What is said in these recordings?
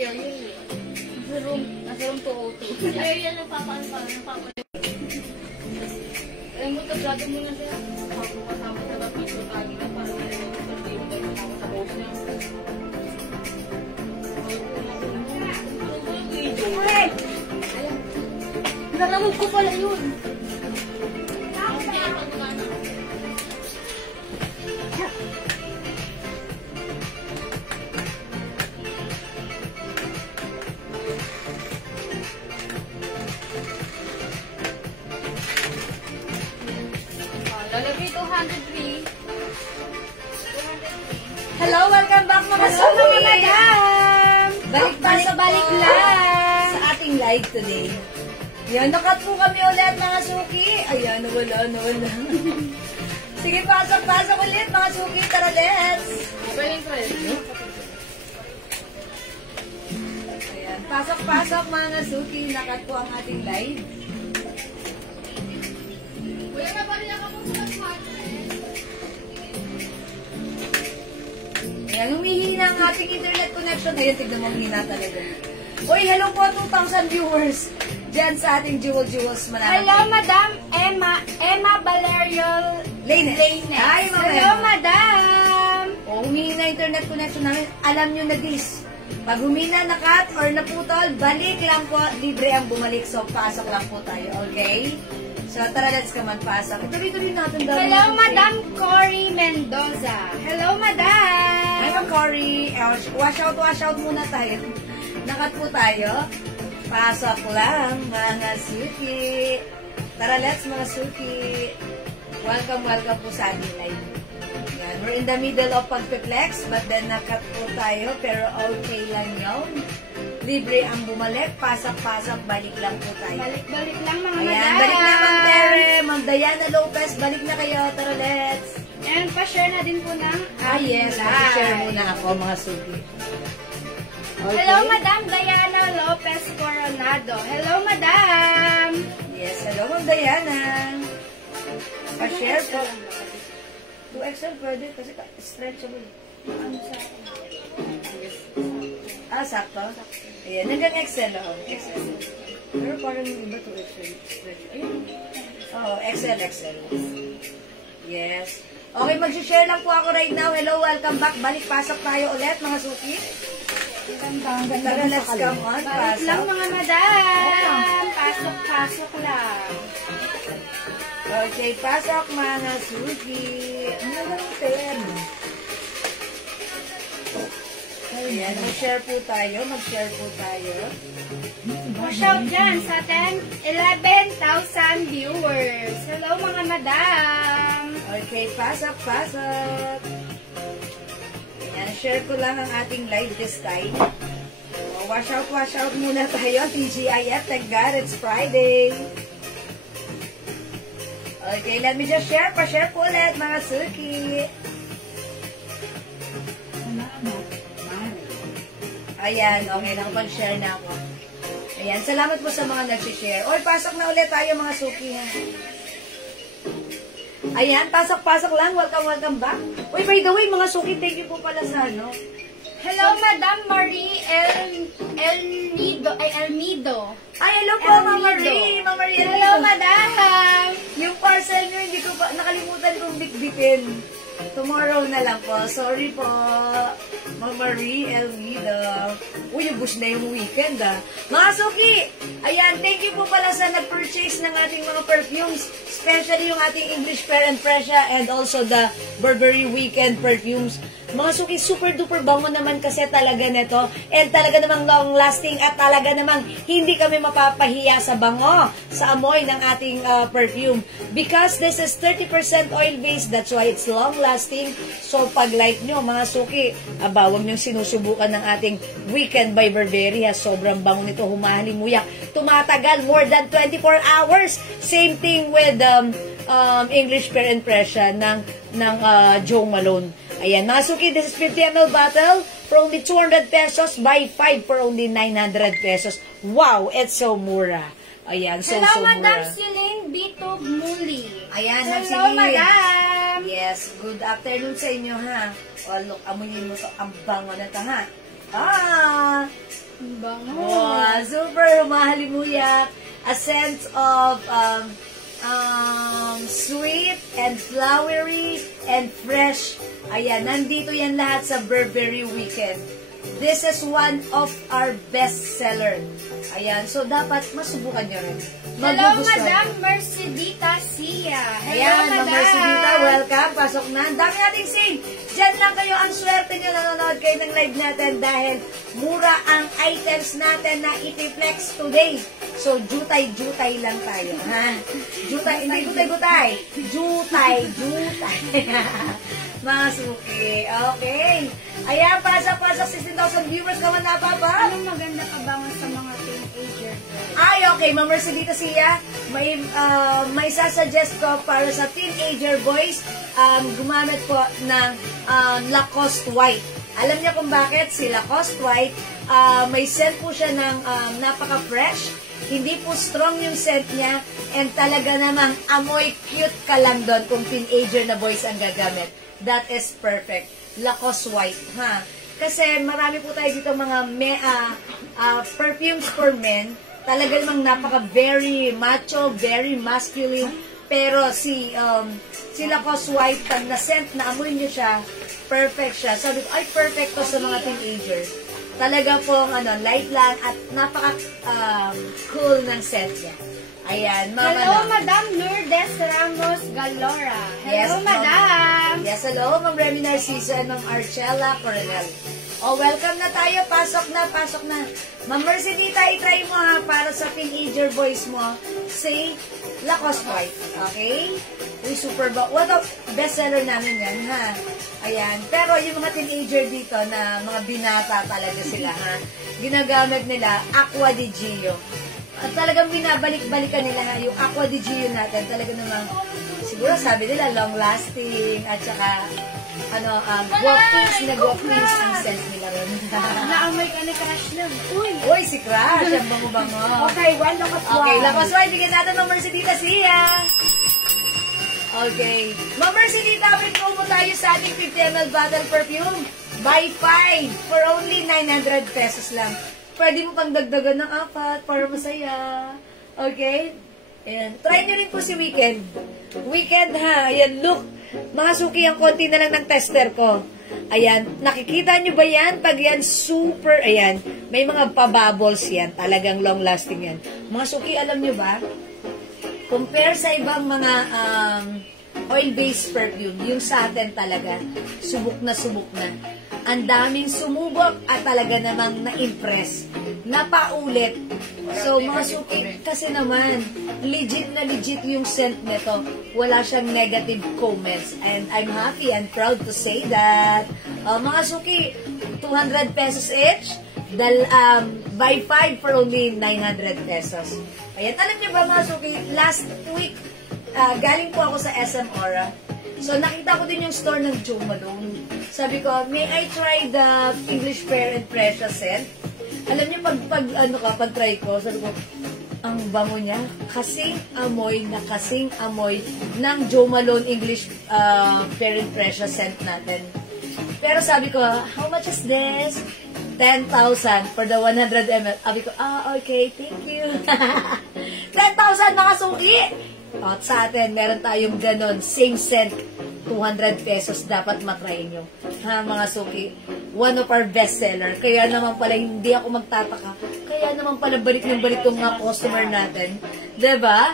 Nasa room 202. Si Ariel nagpapaano pa. Alam mo, tablado mo na siya. Ako kasama sa lapito tagi na para may birthday mo tayo kasama sa boss niya. Ay! Naramog ko pala yun. Lalagay 203. Hello, welcome back mga madam! Balik lang sa ating live today. Yan, nakat po kami ulit mga suki. Ayan, nawala. Sige, pasok ulit mga suki. Tara, let's! Opening ko rin. Ayan, pasok mga suki. Nakat po ang ating live. Kuya, nabalik ako po sa Ayan, humihina ang ating internet connection. Ayan, tignan mo, humihina talaga. Uy, hello po 2,000 viewers dyan sa ating Jewels Manila. Hello, Madam Emma Valerio Lainez. Hi, Mama. Hello, Madam. O, humihina internet connection namin. Alam nyo na this. Pag humina na cut or naputol, balik lang po. Libre ang bumalik. So, pasok lang po tayo. Okay? So, tara, let's come on, pasok. Ituloy natin daw. Hello, Madam Cory Mendoza. Hello, Madam. Hi, Ma'am Cory. Wash out muna tayo. Nakat po tayo. Pasok lang, mga suki. Tara, let's mga suki. Welcome po sa ating live. Yan. We're in the middle of pagpiplex, but then nakat po tayo, pero okay lang yun. Libre ang bumalik, pasok, balik lang po tayo. Balik lang mga Ayan, Madam. balik na Ma'am Tere, Ma'am Diana Lopez, balik na kayo. Tara, let's. And pa-share na din po ng Yes, live. share muna ako, mga suki. Okay. Hello, Madam Diana Lopez Coronado. Hello, Madam. Yes, hello, Ma'am Diana. Pa-share po. 2XL pwede kasi stretchable. Sakto? Ayan, hanggang XL ako. XL. Pero parang yung iba 2XL. Ayun. Oo, XL. Yes. Okay, mag-share lang po ako right now. Hello, welcome back. Balik, pasok tayo ulit, mga suki. Tara, let's come on. Balik lang mga Madam. Pasok lang. Okay, pasok mga suki. Ano lang pen? Ayan, mag-share po tayo. Push out dyan sa 11,000 viewers. Hello mga Madam. Okay, pasok. Ayan, share ko lang ang ating live this time. Wash out muna tayo. TGIF, thank God, it's Friday. Okay, let me just share. Pa-share po ulit, mga suki. Ayan, okay, nakapag-share na ako. Ayan, salamat po sa mga nag-share. Oy, pasok na ulit tayo, mga suki. Ayan, pasok lang. Welcome back. Uy, by the way, mga suki, thank you po pala sa ano. Hello, Madam Marie Elmido. Ay, hello po, Ma'am Marie. Ma'am Marie, hello, Madam. Yung parcel nyo, hindi ko pa, nakalimutan kong bitbitin. Tomorrow na lang po. Sorry po, Ma'am Marie Elmido. Uy, yung bush na yung weekend, ah. Mga suki, ayan, thank you po pala sa nag-purchase ng ating mga perfumes. Especially yung ating English Fair and Fresha and also the Burberry Weekend perfumes. Mga suki, super duper bango naman kasi talaga neto. And talaga namang long lasting at talaga namang hindi kami mapapahiya sa bango, sa amoy ng ating perfume. Because this is 30% oil based, that's why it's long lasting. So pag like nyo, mga suki, huwag nyo sinusubukan ng ating Weekend by Burberry. Sobrang bango nito, humahalimuyak. Tumatagal more than 24 hours. Same thing with English Fair and Fresha ng Joe Malone. Ayan, mga suki, this is 50 ml bottle for only 200 pesos, buy 5 for only 900 pesos. Wow, it's so mura. Ayan, so hello, mura. Madam Celine Bitog Muli. Ayan, hello, Madam. Yes, good afternoon sa inyo, ha. Oh, look, amuyin mo to, ang bango na to, ha. mahalimuyak, a sense of sweet and flowery and fresh. Ayan, nandito yan lahat sa Burberry Weekend. This is one of our best seller. Ayan, so dapat masubukan nyo rin. Hello, Magugustuhan. Madam Mercedita Sia. Hello, Ayan, Ma'am Madam. Mercedita, welcome. Pasok na. Ang dami nating sale. Diyan lang kayo. Ang swerte nyo nanonood kayo ng live natin dahil mura ang items natin na iti-flex today. So, jutay-jutay lang tayo, ha? Jutay, hindi gutay-gutay. Jutay-jutay. Mga suki. Okay. Ayan, pasok-pasok 16,000 viewers naman na pa ba? Anong maganda kabangan sa mga teenager? Ay, okay. Ma'am Mercedita Sia, may sasuggest ko para sa teenager boys, gumamit po ng Lacoste White. Alam niyo kung bakit? Si Lacoste White, may scent po siya ng napaka-fresh. Hindi po strong yung scent niya. And talaga namang amoy cute ka lang doon kung teenager na boys ang gagamit. That is perfect. Lacoste White, ha? Kasi marami po tayo dito mga perfumes for men. Talaga namang napaka-very macho, very masculine. Pero si Lacoste White, pag na-scent, na-amoy niyo siya, perfect siya. Sabi ko, ay, perfect to sa mga teenager. Talaga pong light lang at napaka-cool ng scent niya. Ayan, Hello, Madam Lourdes Ramos Galora. Hello, Yes, Madam. Yes, hello, Ma'am Remy Narciso and Ma'am Archela Coronel. Oh, welcome na tayo. Pasok na, pasok na. Ma'am Mercedita, itry mo ha, para sa teenager boys mo. Say, Lacoste White. Okay? Uy, super ba? What a bestseller namin yan, ha? Ayan. Pero yung mga teenager dito na mga binata talaga sila, ha? Ginagamit nila Aqua di Gio. At talagang binabalik-balikan nila ha, yung Aqua di Gio natin. Talaga namang, siguro sabi nila, long-lasting, at saka, guwapins ang scent nila ron. Naamoy ka ni Crush lang. Uy. Uy, si Crush, ang bango-bango. Okay, one Lacoste White. Okay, Lacoste White, bigyan natin Ma'am Mercedita Sia. Okay. Ma'am Mercedita, may promo tayo sa ating 50 ml bottle perfume. Buy 5 for only 900 pesos lang. Pwede mo pang dagdagan ng 4 para masaya. Okay? Ayan. Try nyo rin po si Weekend. Weekend ha. Ayan, look. Mga suki, ang konti na lang ng tester ko. Ayan. Nakikita nyo ba yan? Pag yan super, ayan. May mga pa-bubbles yan. Talagang long-lasting yan. Mga suki, alam nyo ba? Compare sa ibang mga oil-based perfume, yung sa atin talaga, subok na subok na. Ang daming sumubok at talaga namang na-impress. Napaulit. So, mga suki, kasi naman, legit na legit yung scent nito. Wala siyang negative comments. And I'm happy and proud to say that. Mga suki, 200 pesos each. Buy 5 for only 900 pesos. Ayan, alam niyo ba mga suki, last week, galing po ako sa SM Aura. So, nakita ko din yung store ng Jo Malone. Sabi ko, may I try the English Fair and Precious scent? Alam niyo, pag try ko, sabi ko, ang bango niya, kasing amoy ng Jo Malone English Fair and Precious scent natin. Pero sabi ko, how much is this? 10,000 for the 100 ml. Sabi ko, okay, thank you. 10,000 mga suki! At sa atin, meron tayong ganon, same scent, 200 pesos, dapat matry nyo. Ha, mga suki? One of our bestseller. Kaya naman pala, hindi ako magtataka. Kaya naman pala, balik ng balik yung mga customer natin. Diba?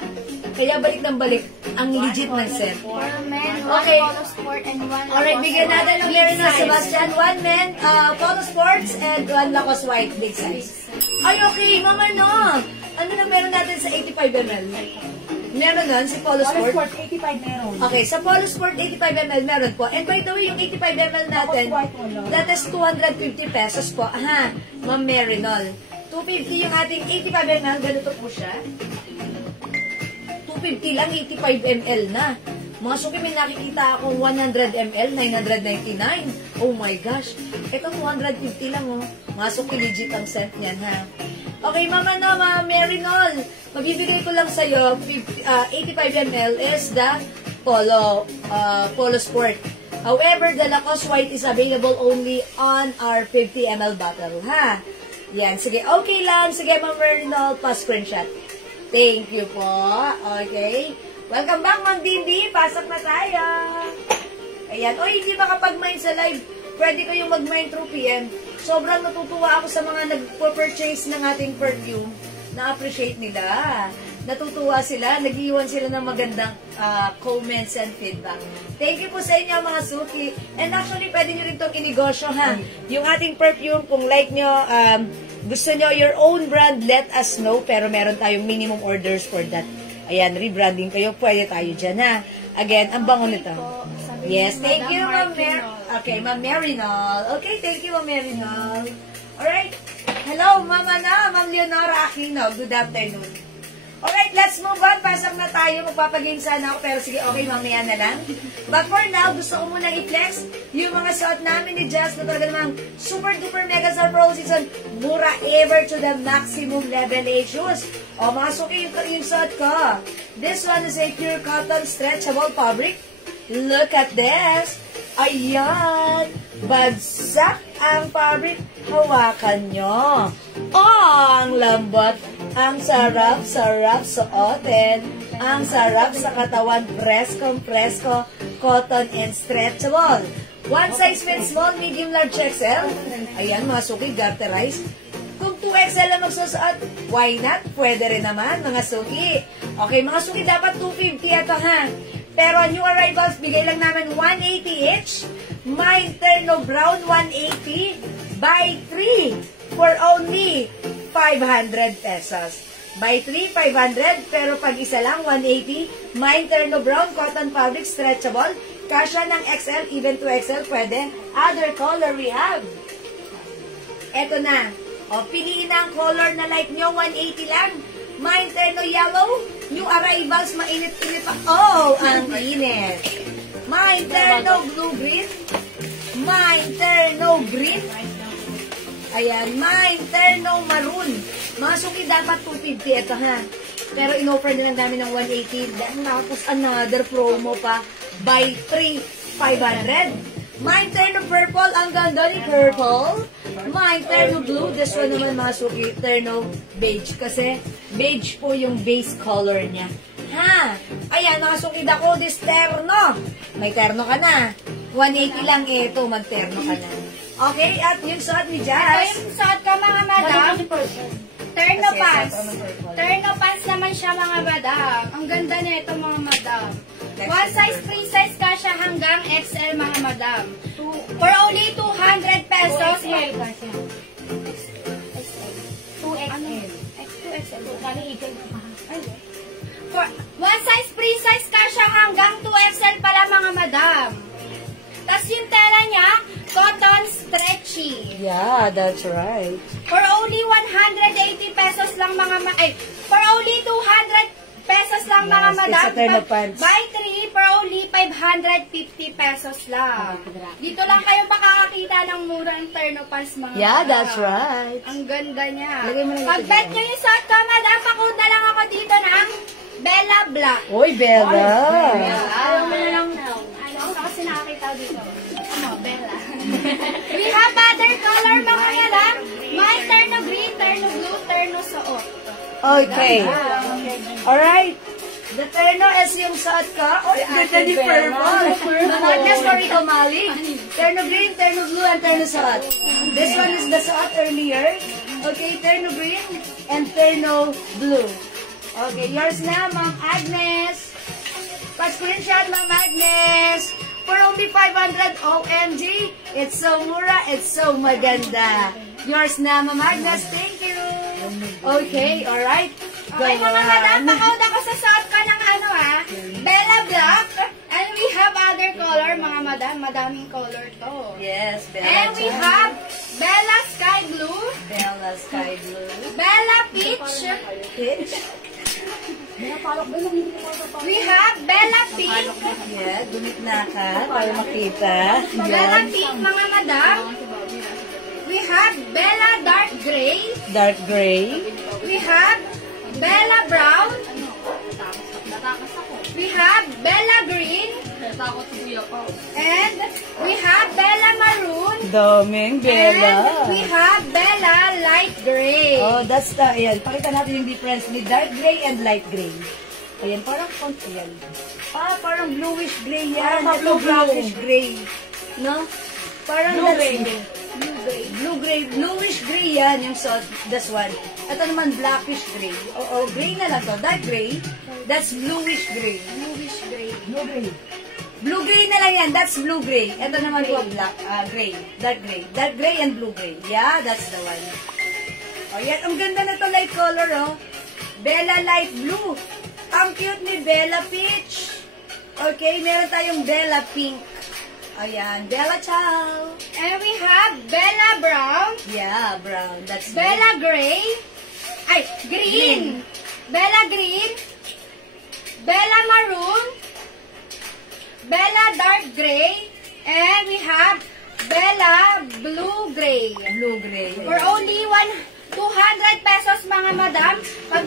Kaya balik ng balik, ang legit ng scent. For men, Okay. one Polo Sport and one Alright, bigyan natin ng Mary na Sebastian. 1 men, Polo Sports, and 1 Lacoste White, big size. Ay, okay, mama, no. Ano na meron natin sa 85 ml? Meron nun, si Polo Sport. 85 meron. Okay, sa Polo Sport 85 ml meron po. And by the way, yung 85 ml natin, that is 250 pesos po. Ha, Ma'am Marinol. 250 yung ating 85 ml, ganito po siya. 250 lang, 85 ml na. Mga suki, may nakikita akong 100 ml, 999. Oh my gosh. Ito 250 lang, oh. Mga suki, legit ang scent niyan, ha. Okay, Mama Marinol, mabibigay ko lang sa'yo, 85 ml is the Polo Sport. However, the Lacoste White is available only on our 50 ml bottle, ha? Yan, sige. Okay lang. Sige, Ma'am Mernal, pa-screenshot. Thank you po. Okay. Welcome back, Ma'am Dindi. Pasok na tayo. Ayan. O, hindi makapag-mine sa live. Pwede kayong mag-mine through PM. Sobrang natutuwa ako sa mga nagpo-purchase ng ating perfume. Na-appreciate nila. Natutuwa sila. Nag-iwan sila ng magandang comments and feedback. Thank you po sa inyo, mga suki. And actually, pwede nyo rin itong inegosyo, ha? Yung ating perfume, kung like nyo, gusto nyo your own brand, let us know. Pero meron tayong minimum orders for that. Ayan, rebranding kayo. Pwede tayo dyan, ha? Again, ang bango nito. Yes, thank you, Ma'am Okay, Ma'am Marinol. Okay, thank you, Ma'am Marinol. Alright. Hello, Ma'am Leonora Aquino. Good afternoon. Alright, let's move on. Pasok na tayo. Magpapagame sana ako. Pero sige, okay, mamaya na lang. But for now, gusto ko munang i-flex yung mga suot namin ni Jazz na talaga namang super duper mega star pro season. Mura ever to the maximum level 8 shoes. O, mga suki yung suot ko. This one is a pure cotton stretchable fabric. Look at this. Ayan. Bagsak ang fabric. Hawakan nyo. Oh, ang lambot. Ang sarap suotin. Ang sarap sa katawan. Presko, cotton and stretchable. One size fits small, medium, large, XL. Ayan, mga suki, garterize. Kung 2XL lang magsusuot, why not? Pwede rin naman, mga suki. Okay, mga suki, dapat 250 ito, ha? Pero new arrivals, bigay lang namin 180 each. Mine Terno Brown, 180. Buy 3 for only 500 pesos. Buy 3, 500. Pero pag isa lang, 180. Mine Terno Brown, cotton fabric, stretchable. Kasya ng XL, even 2XL, pwede. Other color we have. Eto na. O, piliin na ang color na like nyo, 180 lang. Mine Terno Yellow, new arrivals, mainit-init pa. Oh, ang init. Mine Terno Blue Green. Mine Terno Green. Ayan, Mine Terno Maroon. Mga suki, dapat 250 ito, ha? Pero in-offer na lang namin ng 180. Tapos another promo pa. Buy 3, 500. Mine Terno Purple. Ang ganda ni Purple. Mine Terno Blue. This one naman, mga suki, Terno Beige. Kasi beige po yung base color niya. Ha? Ayan, mga suki, dako this terno. May terno ka na. 180 lang ito, mag-terno ka na. Okay, at yung suot ni Jazz. Ito yung suot ko, mga madam. Terno pants. Terno pants naman siya, mga madam. Ang ganda niya ito, mga madam. One size, free size ka siya hanggang XL, mga madam. For only 200 pesos. 2XL. One size, free size ka siya hanggang 2XL pala, mga madam. Tapos yung tela niya, cotton stretchy. Yeah, that's right. For only 180 pesos lang, mga for only 200 pesos lang, mga madam. It's a terno pants. Buy 3 for only 550 pesos lang. Dito lang kayo makakakita ng murang terno pants, mga Yeah, madam. that's right. Ang ganda niya. Lagay mo na Pag dito bet dyan. nyo yung suot ko, madam, pakuda lang ako dito ng Bella Black. Uy, Bella. Ayaw mo na lang now. Ano kasi nakakita dito? Ano, Bella. We have other color, mga madam. May terno green, terno blue, terno suot. Okay. Alright. The terno is yung suot ka. Oh, ganda ni Purple. Managnas for Rico Malik. Terno green, terno blue, and terno suot. This one is the suot earlier. Okay, terno green and terno blue. Okay, yours na, Ma'am Agnes. Pa-screenshot, Ma'am Agnes. For only 500 OMG. It's so mura, it's so maganda. Yours na, Ma'am Agnes. Thank you. Okay, alright. Okay, mga madam, pakout ako sa suot ka ng ano, Bella Black. And we have other color, mga madam. Madaming color to. Yes, Bella. And we have Bella Sky Blue. Bella Sky Blue. Bella Peach. Peach. We have Bella Pink. Yeah, dumit na ka para makita. Bella Yan. Pink, mga madam. We have Bella Dark Gray. Dark gray. We have Bella Brown. We have Bella Green. Takot si Kuya pa. And we have Bella Maroon. Daming Bella. And we have Bella Light Gray. Oh, that's the, ayan. Pakita natin yung difference ni dark gray and light gray. Ayan, parang konti yan. Parang bluish gray yan. Parang Ito brownish gray. No? Parang Blue that's gray. Blue gray. Bluish gray yan yung this one. Ito naman blackish gray. O gray na lang to. Dark gray. That's bluish gray. Bluish gray. Blue gray. Blue gray na lang yan. That's blue gray. Ito naman po black, gray. Dark gray. Dark gray and blue gray. Yeah, that's the one. O yan. Ang ganda na to light color, oh. Bella light blue. Ang cute ni Bella peach. Okay, meron tayong Bella pink. Ayan, Bella chow. And we have Bella Brown. Yeah, brown. That's Bella Gray. Ay, green. Bella Green. Bella Maroon. Bella Dark Gray. And we have Bella Blue Gray. blue gray. For only 200 pesos mga madam. Pag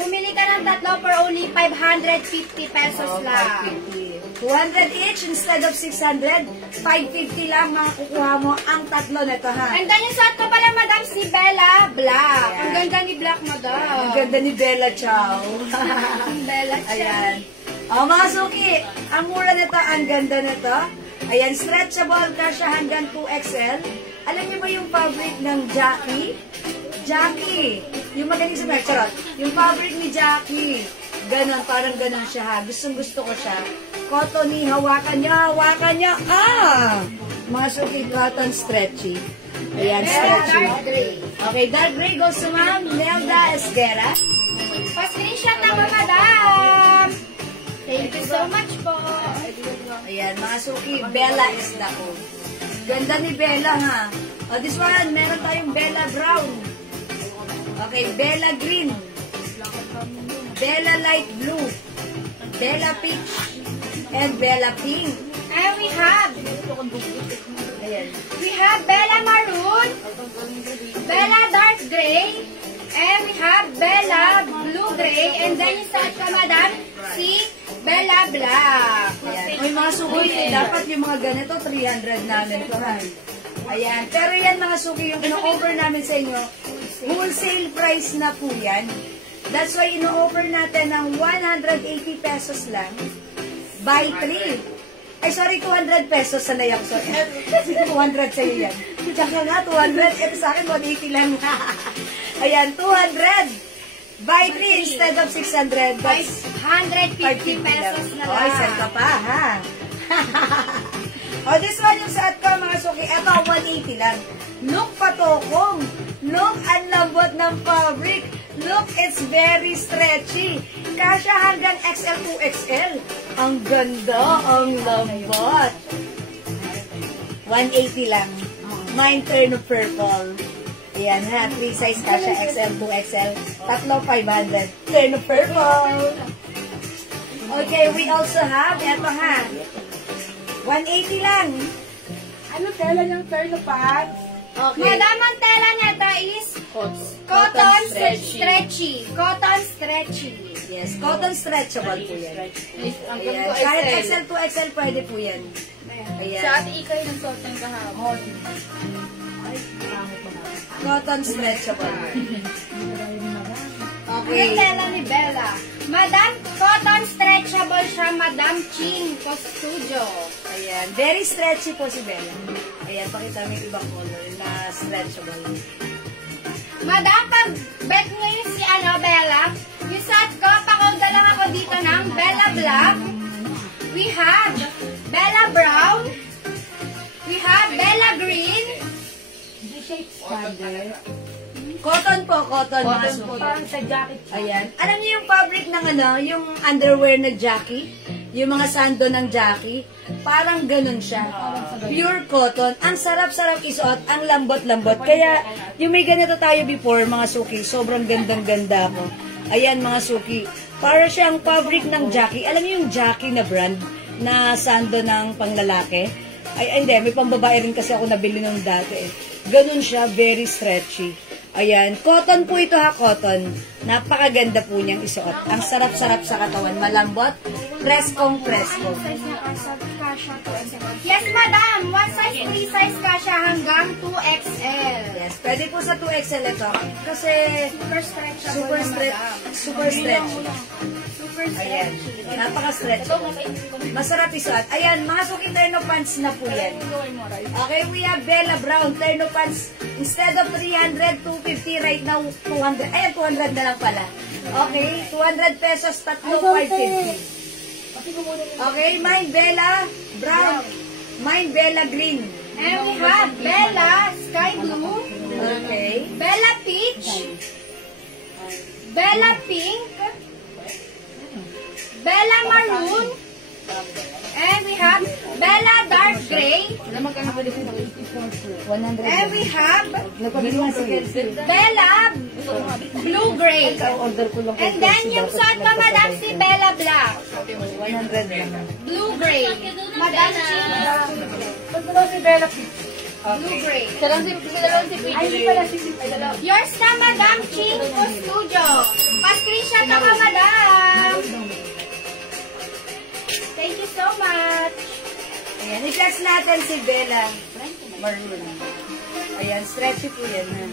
bumili ka ng tatlo for only 550 pesos lang. 550. 200 each instead of 600. 550 lang mga kukuha mo ang tatlo na ito, ha? And then yung suot ko pala madam si Bella Black. Ayan. Ang ganda ni Black madam. Ang ganda ni Bella chow. Ang Bella siya. Ayan. O mga suki, ang mura nito, ang ganda nito. Ayan, stretchable kasya hanggang 2XL. Alam niyo ba yung fabric ng Jackie? Jackie. Yung magaling sa mga charot. Yung fabric ni Jackie. Ganon, parang ganon siya, ha. Gustong gusto ko siya. Cottony, hawakan niya. Mga suki, cotton stretchy. Ayan, stretchy. Dark Gray. Okay, dark gray goes to Ma'am Nelda Esguera. Pa-screenshot na po madam. Thank you so much po. Ayan, mga suki, Bella is the O. Ganda ni Bella, ha. O, this one, meron tayong Bella Brown. Okay, Bella Green. Bella Light Blue. Bella Peach. And Bella Pink. And we have Ayan. Bella Maroon, Bella Dark Gray, and we have Bella Blue Gray, and then yung suot ko madam, si Bella Black. Ayan. Oy, mga suki, dapat yung mga ganito, 300 namin ito, ha. Ayan. Pero yan, mga suki, yung ino-offer namin sa inyo, wholesale price na po yan. That's why ino-offer natin ng 180 pesos lang. Buy 3. Ay, sorry, 200 pesos sa layak. So, 200 sa'yo yan. Tsaka nga, 200. Ito sa akin, 180 lang. Ayan, 200. Buy 3 instead of 600. That's 150 pesos na lang. Oy, saan ka pa, ha? O, this one yung suot ko, mga suki. Ito, 180 lang. Look, patokong. Look, ang lambot ng fabric. Look, it's very stretchy. Kasya hanggang XL to XL. Ang ganda, ang lambot. 180 lang. Mine turn of purple. Ayan ha, 3 size kasya, XL to XL. Tatlo, 500. Turn of purple. Okay, we also have, eto ha. 180 lang. Ano tela ng turn pants? Okay. Madam, ang tela nito is cotton stretchy. Cotton stretchy. Yes, cotton stretchable po yan. Ang Ayan. ganda Kahit XL. XL to XL, pwede po yan. Ayan. Sa ate Ikay ng suot ng kahapon. Cotton stretchable. Ang Okay. tela ni Bella. Madam, cotton stretchable siya, Madam Ching Studio. Ayan. Very stretchy po si Bella. Ayan, pakita mo yung ibang color na stretchable. Madam, pag bet ngayon si Bella, yung suot ko, pakauda lang ako dito ng Bella Black. We have Bella Brown. We have Bella Green. Cotton po, cotton. Mga suki. Parang sa jacket. Ayan. Alam niyo yung fabric ng yung underwear na Jackie? Yung mga sando ng Jackie? Parang ganun siya. Pure cotton. Ang sarap-sarap isuot. Ang lambot-lambot. Kaya, yung may ganito tayo before, mga suki, sobrang gandang-ganda ko. Ayan, mga suki. Para siyang fabric ng Jackie. Alam niyo yung Jackie na brand na sando ng panglalaki? Ay, hindi. May pambabae rin kasi ako nabili nung dati. Ganun siya. Very stretchy. Ayan. Cotton po ito ha, cotton. Napakaganda po niyang isuot. Ang sarap-sarap sa katawan. Malambot. Preskong presko. Size niya kasha 2XL. Yes, madam. One size, free size kasha hanggang 2XL. Yes, pwede po sa 2XL ito. Kasi Super stretchable super na, stretch. madam. Super stretch. Super Ayan. stretchy. Napaka-stretch. Masarap isuot. Ayan, mga suki terno pants na po yan. Okay, we have Bella Brown terno pants. Instead of 300, 250 right now, 200. Ayan, 200 na lang pala. Okay, 200 pesos, tatlo, 550. Okay, mine Bella Brown. Mine Bella Green. And we have Bella Sky Blue, Okay. Bella Peach, Bella Pink, Bella Maroon, and we have Bella Dark Gray, and we have Bella Blue Gray. And then yung suot ko, madam, si Bella Black. 100 na. Blue Gray. Madam, Blue Gray. Yours na, madam, Chinko Studio. Pa-screenshot na ka, madam. Thank you so much. Ayan, i-plus natin si Bella Maroon. Ayan, stretchy po yan. Ha?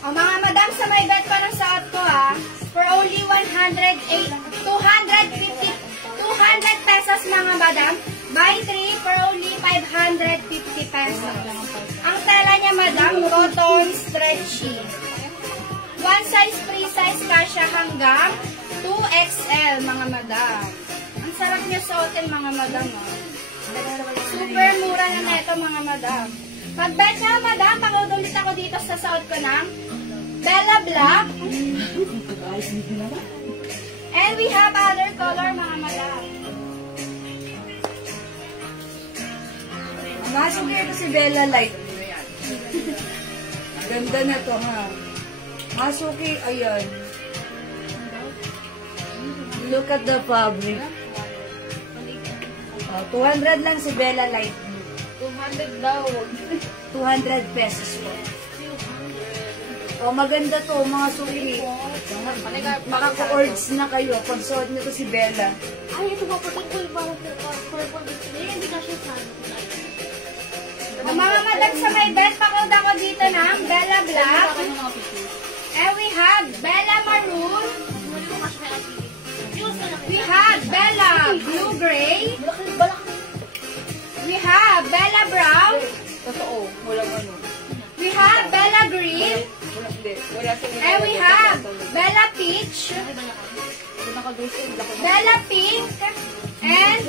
O mga madam, sa may bet pa ng suot ko ha, for only 200 pesos mga madam, buy 3 for only 550 pesos. Ang tela niya madam, cotton stretchy. One size, free size kasha hanggang 2XL mga madam. Ang sarap niya suotin mga madam. Oh. Super mura na neto mga madam. Pag-bet siya madam, pag-ulit ako dito sa suot ko ng Bella Black. And we have other color mga madam. Masuki ito si Bella Light. Ganda na to ha. Masuki, ayan. Look at the fabric. 200 lang si Bella Light. 200 daw. 200 pesos po. O, maganda to, mga suki. Makaka-ords na kayo pag suot nyo to si Bella. Ay, ito ba? Pagkakul ba? Purple display. Hindi ka siya sana. Ang mga madam sa may bet, pakod ako dito ng Bella Black. And we have Bella Maroon. We have Bella Blue Gray. We have Bella Brown. Totoo. Walang ano. We have Bella Green. And we have Bella Peach. Bella Pink. And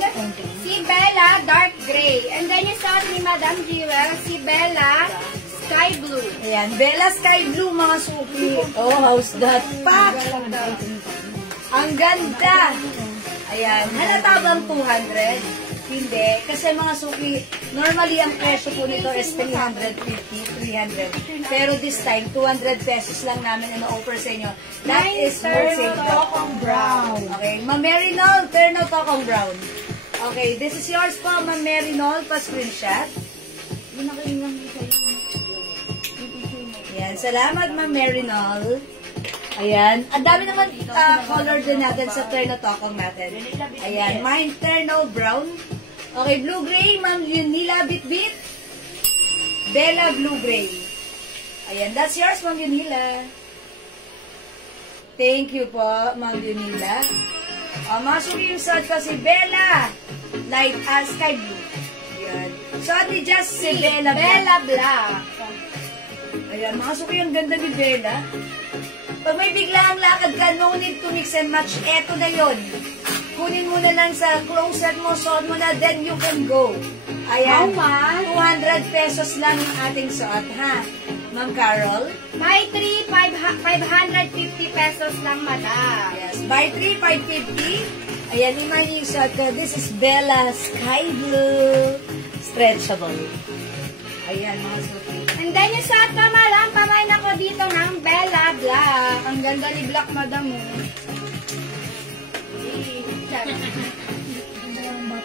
si Bella Dark Gray. And then yung suot ni Madam Jewel, si Bella Sky Blue. Ayan, Bella Sky Blue, mga suki. Oh, how's that? Pak! Ang ganda! Ayan, halata bang 200? Hindi, kasi mga suki, normally ang presyo po nito is 350, 300. Pero this time, 200 pesos lang namin na offer sa inyo. That is wholesale. Tokong Brown. Okay, Ma'am Marinol, Terno Tokong Brown. Okay, this is yours po, Ma'am Marinol, pa-screenshot. Ayan, salamat Ma'am Marinol. Ayan, ang dami naman color din natin sa Terno Tokong natin. Ayan, mine Terno Brown. Okay, Blue Gray, Ma'am Yunila Bitbit. Bella Blue Gray. Ayan, that's yours, Ma'am Yunila. Thank you po, Ma'am Yunila. Masuki yung suot ko si Bella. Light Sky Blue. Ayan. Suot ni just si Bella. Bella Black. Ayan, masuki yung ganda ni Bella. Pag may bigla ang lakad ka, no need to mix and match. Eto na yon. Kunin mo na lang sa closet mo, suot mo na, then you can go. Ayan, 200 pesos lang ang ating suot, ha? Ma'am Carol? Buy 3, 550 pesos lang, madam. Yes, buy 3, 550. Ayan, yung suot ko. This is Bella Sky Blue. Stretchable. Ayan, mga suki. And then yung suot ko, madam, pamain ako dito ng Bella Black. Ang ganda ni Black, madam, mo.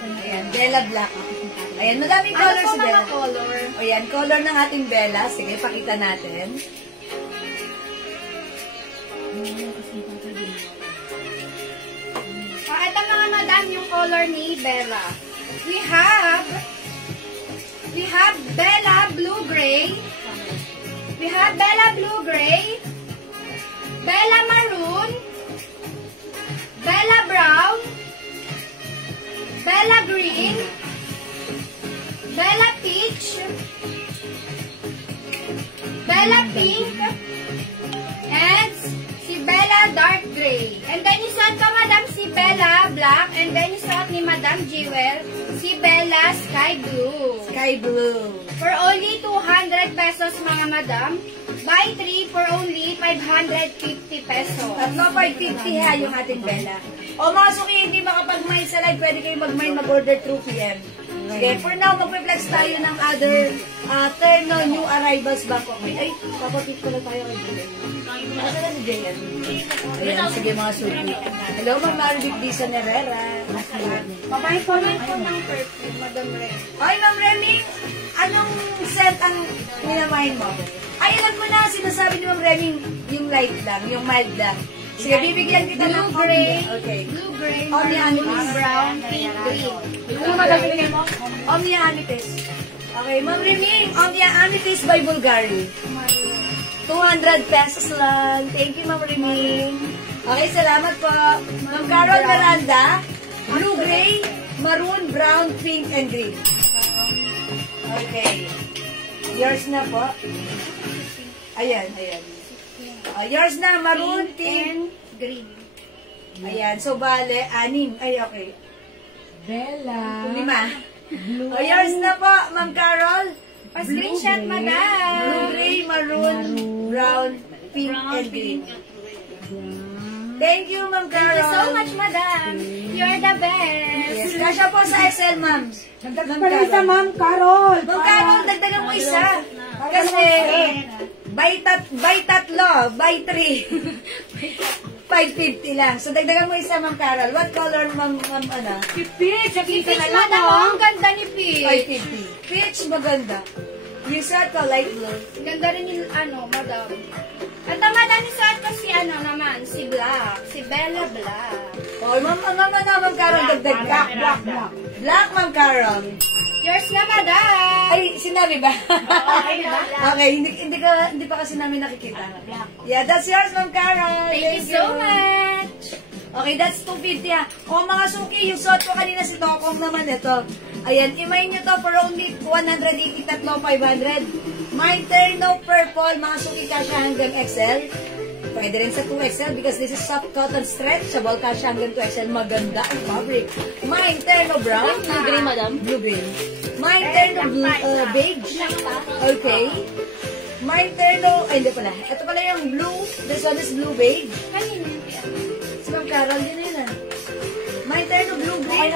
Ayan, Bella Black. Ayan, madaming Ano color po si mga Bella. color? Ayan, color ng ating Bella. Sige, pakita natin. Ito mga madam yung color ni Bella. We have Bella Blue Gray. We have Bella Blue Gray. Bella Maroon. Bella Brown. Bella Green. Bella Peach. Bella Pink. And si Bella Dark Gray. And then yung suot ko, madam, si Bella Black. And then yung suot ni Madam Jewel, si Bella Sky Blue. Sky Blue. For only 200 pesos, mga madam. Buy 3 for only 550 pesos. Tatlo 550 ha yung ating Bella. O mga suki, hindi makapag-mine sa live, pwede kayo mag-mine, mag-order through PM. Okay, for now, mag-flex tayo ng other Terno new arrivals Bangkok Maid. Ay, kapatid ko na tayo kay Jay. Asa na si Jay? Ayan, sige mga suki. Hello, Ma'am Marivic Disa Herrera. Babae ko lang po ng perfume, Madam Ray. Ay, Ma'am Remy, anong scent ang minamahin mo? Ay, alam ko na, sinasabi ni Ma'am Remy, yung light lang, yung mild lang. Sige, bibigyan kita ng Blue gray. Okay. Blue gray, Omni maroon, Amethyst. brown, pink, green. Ano madaming mo? Omnia Amethyst. Okay, Ma'am Remy, Omnia Amethyst by Bulgari. 200 pesos lang. Thank you, Ma'am Remy. Okay, salamat po. Ma'am Carol Miranda, blue, gray, maroon, brown, pink, and green. Okay. Yours na po. Ayan, ayan. Yours na, maroon, pink, And green. ayan. So, bale, 6. Ay, okay. Bella. 5. Yours na po, Ma'am Carol. Pa-screenshot, Blue, madam. gray, maroon, brown, pink, and green. Thank you, Ma'am Thank Carol. you so much, madam. You're the best. Yes, kasya po sa XL, ma'am. Dagdag pa rin isa, Ma'am Carol. Ma'am Carol, dagdagan mo isa. Kasi, by tatlo, by 3. 550 lang. So, dagdagan mo isa, Ma'am Carol. What color, Ma'am, ano? Pipit. Si Peach, madam, oh, ang ganda ni Peach. 550. Peach, maganda. Yung suot ko, light blue. Ganda rin yung, madam. At ang madam ni suot ko si, naman, si Black. Si Bella Black. Oh, Ma'am Carol, dagdag ka. Black. Black, Ma'am Carol. Yours na, madam. Ay, sinabi ba? Okay, hindi pa kasi namin nakikita. Yeah, that's yours, Ma'am Carol. Thank you so much. Okay, that's 250 ha. O mga suki, yung suot ko kanina si Tokong naman ito. Ayan, imay nyo to for only 180 tatlo 500. My Terno Purple, mga suki kasya hanggang XL. Pwede rin sa 2XL because this is soft cotton stretchable kasya hanggang 2XL. Maganda ang fabric. My Terno Brown. Blue green, madam. Blue green. My Terno Beige. Okay. My Terno, ay hindi pala. Ito pala yung blue. This one is blue beige. Kanina yung Si Ma'am Carol din yun ah. May terno blue green,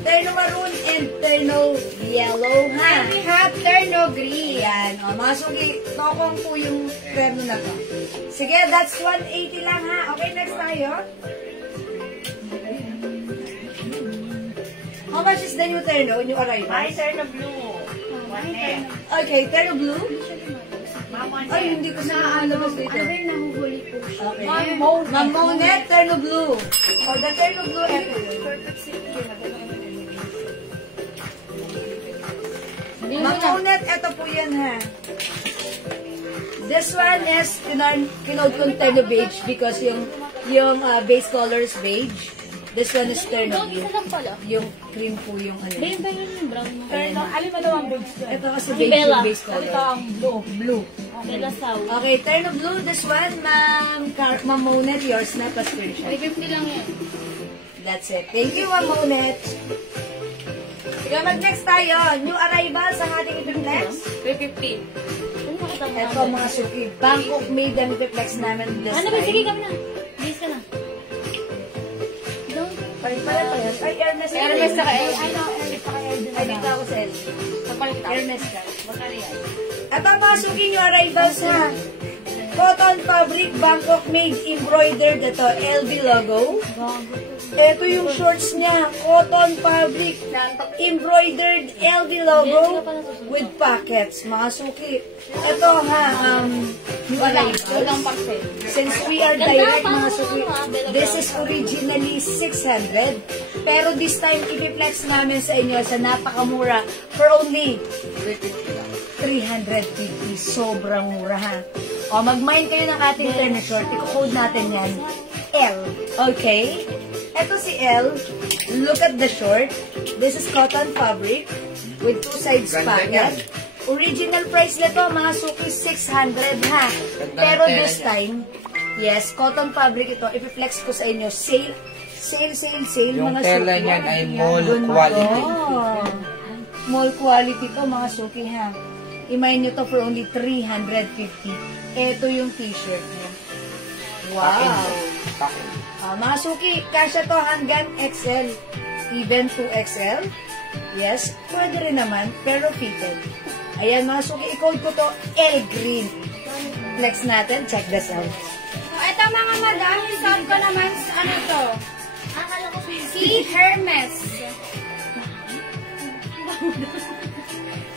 terno maroon, and terno yellow ha. And we have Terno Green. Yan, o mga sugi, tokong po yung terno na to. Sige, that's 180 lang ha. Okay, next tayo. How much is the new terno, new arrival? Terno blue. Okay, terno blue. Ay, hindi ko na alabas dito. Ano ba yung nahuhuli po siya? Okay. Ma'am Monet, terno blue. O, the terno blue, eto yun. Ma'am Monet, eto po yan ha. This one is kinode kong terno beige because yung base color is beige. This one is terno blue. Isa lang pala. Yung cream po yung ano. Ayun ba yun yung brown? Terno, alin mo daw ang goods ko? Ito kasi Si beige Bella. yung base color. Ito ang blue. Blue. Bella Saw. Okay, terno blue. This one, Ma'am Monet, yours na pa screenshot. 550 lang yan. That's it. Thank you, Ma'am Monet. Sige, mag-next tayo. New arrival sa ating ipiplex. 550. Ano makita mo? Ito mga suki. Bangkok made ang ipiplex namin this Ano ba? Sige, kami na. Bilis ka na. Pare-pare. Ay, Hermes. Hermes saka LG. Ay, dito ako sa LG. Kapalit ka. Hermes ka. Ito mga suki, new arrivals ha. Cotton fabric, Bangkok made, embroidered. Ito, LV logo. Ito yung shorts niya. Cotton fabric. Embroidered LV logo with pockets. Mga suki. Ito ha, Walang parcel. since we are direct mga suki, this is originally 600. Pero this time, ipiplex namin sa inyo sa napakamura for only 350. Sobrang mura ha. O, mag-mind kayo ng ating turn short. I-code natin yan. L. Okay? Ito si L. Look at the short. This is cotton fabric with two sides pocket. Original price nito, mga suki, 600 ha. Pero this time, yes, cotton fabric ito. Ipiflex ko sa inyo. Sale. Yung mga tela suki. niyan ay mall quality. Oh. Mall quality to, mga suki ha. Imayin nyo to for only 350. Ito yung t-shirt niya. Wow. Mga suki, kasya to hanggang XL. Even 2XL. Yes, pwede rin naman, pero fitted. Ayan mga suki, i-code ko to L Green. Flex natin, check this out. Ito mga madam, isang ko naman ano to? Si Hermes.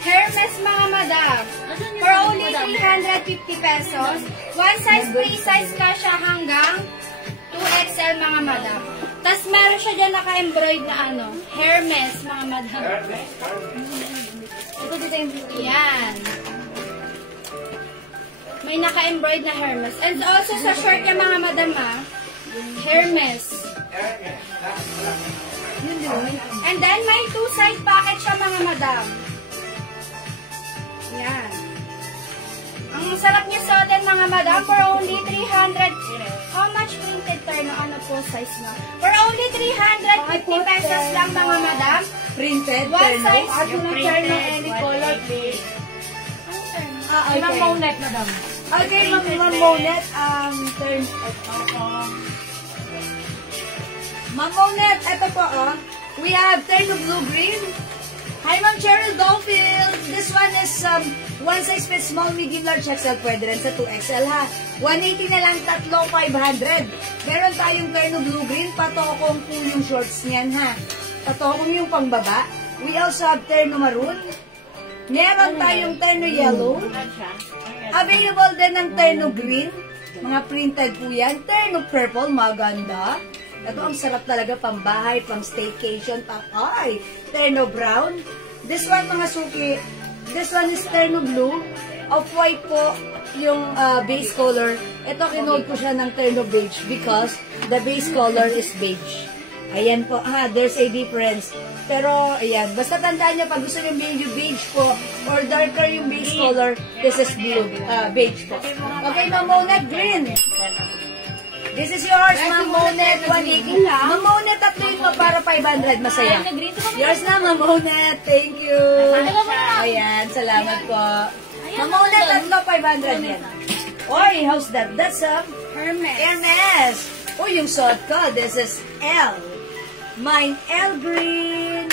Hermes mga madam. For only 350 pesos. One size, free size ka siya hanggang 2XL mga madam. Tapos meron siya dyan naka-embroid na ano, Hermes mga madam. Ito dito yung yan. May naka-embroid na Hermes. And also sa short niya mga madam Hermes. And then may two side pocket siya mga madam. Yan. Ang sarap niya suotin mga madam for only 300. How much printed terno? Ano po size na? For only 350 pesos lang mga madam. Printed, One size. At yung terno any color, please. Okay. Ilang monet, madam? Okay, Ma'am Monet, turn. Ma'am Monet, ito po, we have turn of blue-green. Hi, Ma'am Cheryl Donfield. This one is one size fits small, medium, large, XL. Pwede rin sa 2XL, ha. 180 na lang, tatlo, 500. Meron tayong turn of blue-green. Patokong po yung shorts niyan, ha. Patokong yung pangbaba. We also have turn of maroon. Meron tayong terno yellow. Available din ng terno green. Mga printed po yan. Terno purple, maganda. Ito ang sarap talaga, pambahay, pang staycation, ay, terno brown. This one mga suki, this one is terno blue. Off-white po yung base color. Ito kinode ko siya ng terno beige because the base color is beige. Ayan po, there's a difference. Pero, ayan, basta tandaan niyo, pag gusto niyo medyo beige po, or darker yung base color, this is blue, beige po. Okay, Ma'am Monet, green. This is yours, Ma'am Monet, 180. Ma'am Monet, tatloin mo para 500, masaya. Yours na, Ma'am Monet, thank you. Ayan, salamat po. Ma'am Monet, tatlo, 500 yan. Oy, how's that? That's Hermes. Uy, yung suot ko, this is L. Mine, L green.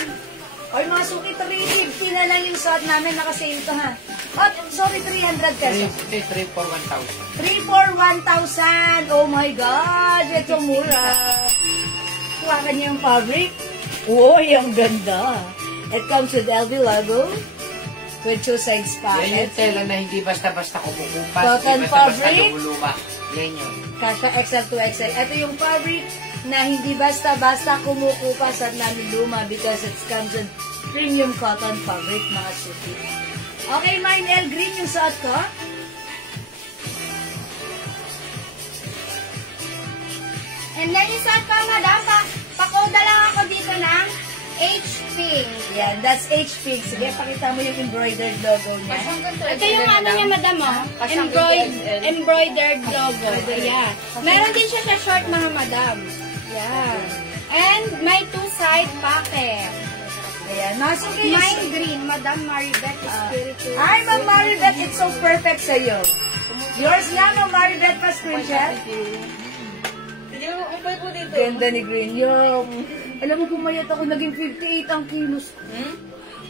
Oy, mga suki, 350 na lang yung suot namin. Nakasale to, ha. Oh, sorry, 300 pesos. 3 for 1,000. 3 for 1,000. Oh my God, ito mura. Kuha ka niya yung fabric. Uy, ang ganda. It comes with LV logo. With two sides Yan pocket. yung tela na hindi basta-basta kumukupas. Cotton Hindi basta-basta fabric. lumuluma. Yan yun. Kasha XL to XL. Ito yung fabric na hindi basta-basta kumukupas at naluluma because it comes with premium cotton fabric, mga suki. Okay, mine L green yung suot ko. And then yung suot ko madam, pakoda lang ako dito ng HP. Yan, that's HP. Sige, pakita mo yung embroidered logo niya. Ito yung ano niya madam embroidered logo. Ayan. Meron din siya sa short mga madam. Yan. And may two side pocket. Ayan, masuki. Mine green, Madam Maribeth Espiritu. Ay, Ma'am Maribeth, it's so perfect sa'yo. Yours na, Ma'am Maribeth, pa screenshot. Ganda ni Green. Yung, alam mo, pumayat ako, naging 58 ang kilos.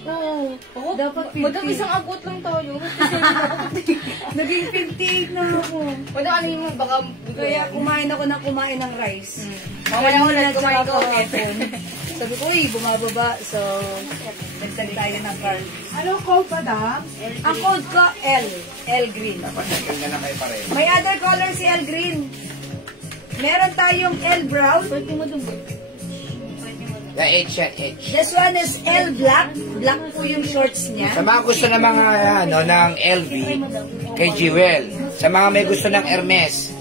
Oo. Dapat 50. Madam, isang agot lang tayo. Naging 58 na ako. Madam, ano mo, baka... Kaya kumain ako ng rice. Ganun at saka kahapon. Sabi ko, uy, bumababa. So, nagtag tayo ng card. Anong code, madam? Ang code ko, L. L green. Dapat nagkanda na kayo pareho. May other color si L green. Meron tayong L brown. The H yan, H. This one is L black. Black po yung shorts Sa niya. mga gusto ng mga, ng LV, kay Jewel. Sa mga may gusto ng Hermes,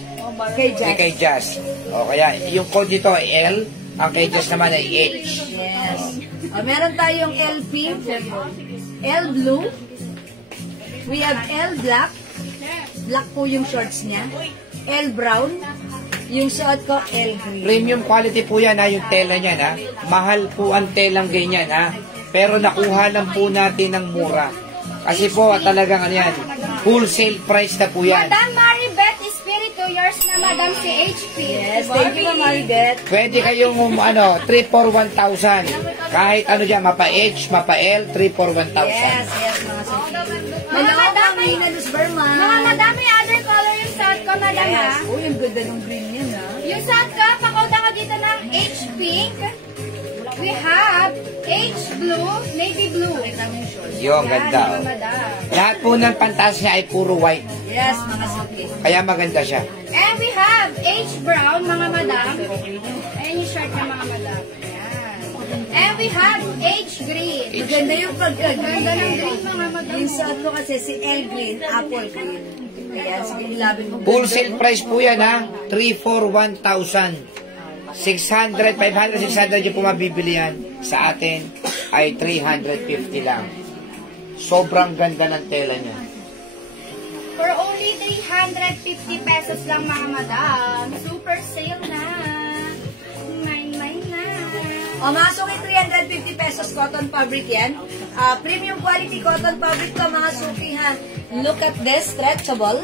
Kay kay Jack. Jazz. O kaya, yung code dito ay L, ang kay Jazz naman ay H. Yes. Meron tayong L pink. L blue. We have L black. Black po yung shorts niya. L brown. Yung suot ko, L green. Premium quality po yan ha, yung tela niyan ha. Mahal po ang telang ganyan ha. Pero nakuha lang po natin ng mura. Kasi po talagang ano yan, wholesale price na po yan. Madam Maribeth Espiritu, yours na Madam si HP. Yes, thank you, Maribeth. Pwede kayong 3 for 1,000. Kahit ano dyan, mapa H, mapa L, 3 for 1,000. Yes, yes, mga suki. Mga Hello, madam, Mami Nanus Berman. Mga madam, may other color yung suot ko, madam ha. Yes. Uy, ang ganda ng green yan, ha? Yung suot ko, pakauta ko dito ng H pink. We have H blue, navy blue. Yung ganda. Yan, Oh. mga madam. Lahat po ng pantas niya ay puro white. Yes, mga suki. Kaya maganda siya. And we have H brown, mga madam. Ayan yung shirt niya, mga madam. Ayan. And we have H green. Maganda yung pagka-green. Ganda ng green, mga madam. Yung suot ko kasi si L green, apple green. Ayan, sige, ilabin mo. Wholesale price po yan ha. 3 for 1,000. 600, 500, 600 yung po mabibili yan. Sa atin ay 350 lang. Sobrang ganda ng tela niya. For only 350 pesos lang, mga madam. Super sale na. Nine na. O, mga suki, 350 pesos cotton fabric yan. Premium quality cotton fabric to, mga suki, ha. Look at this, stretchable.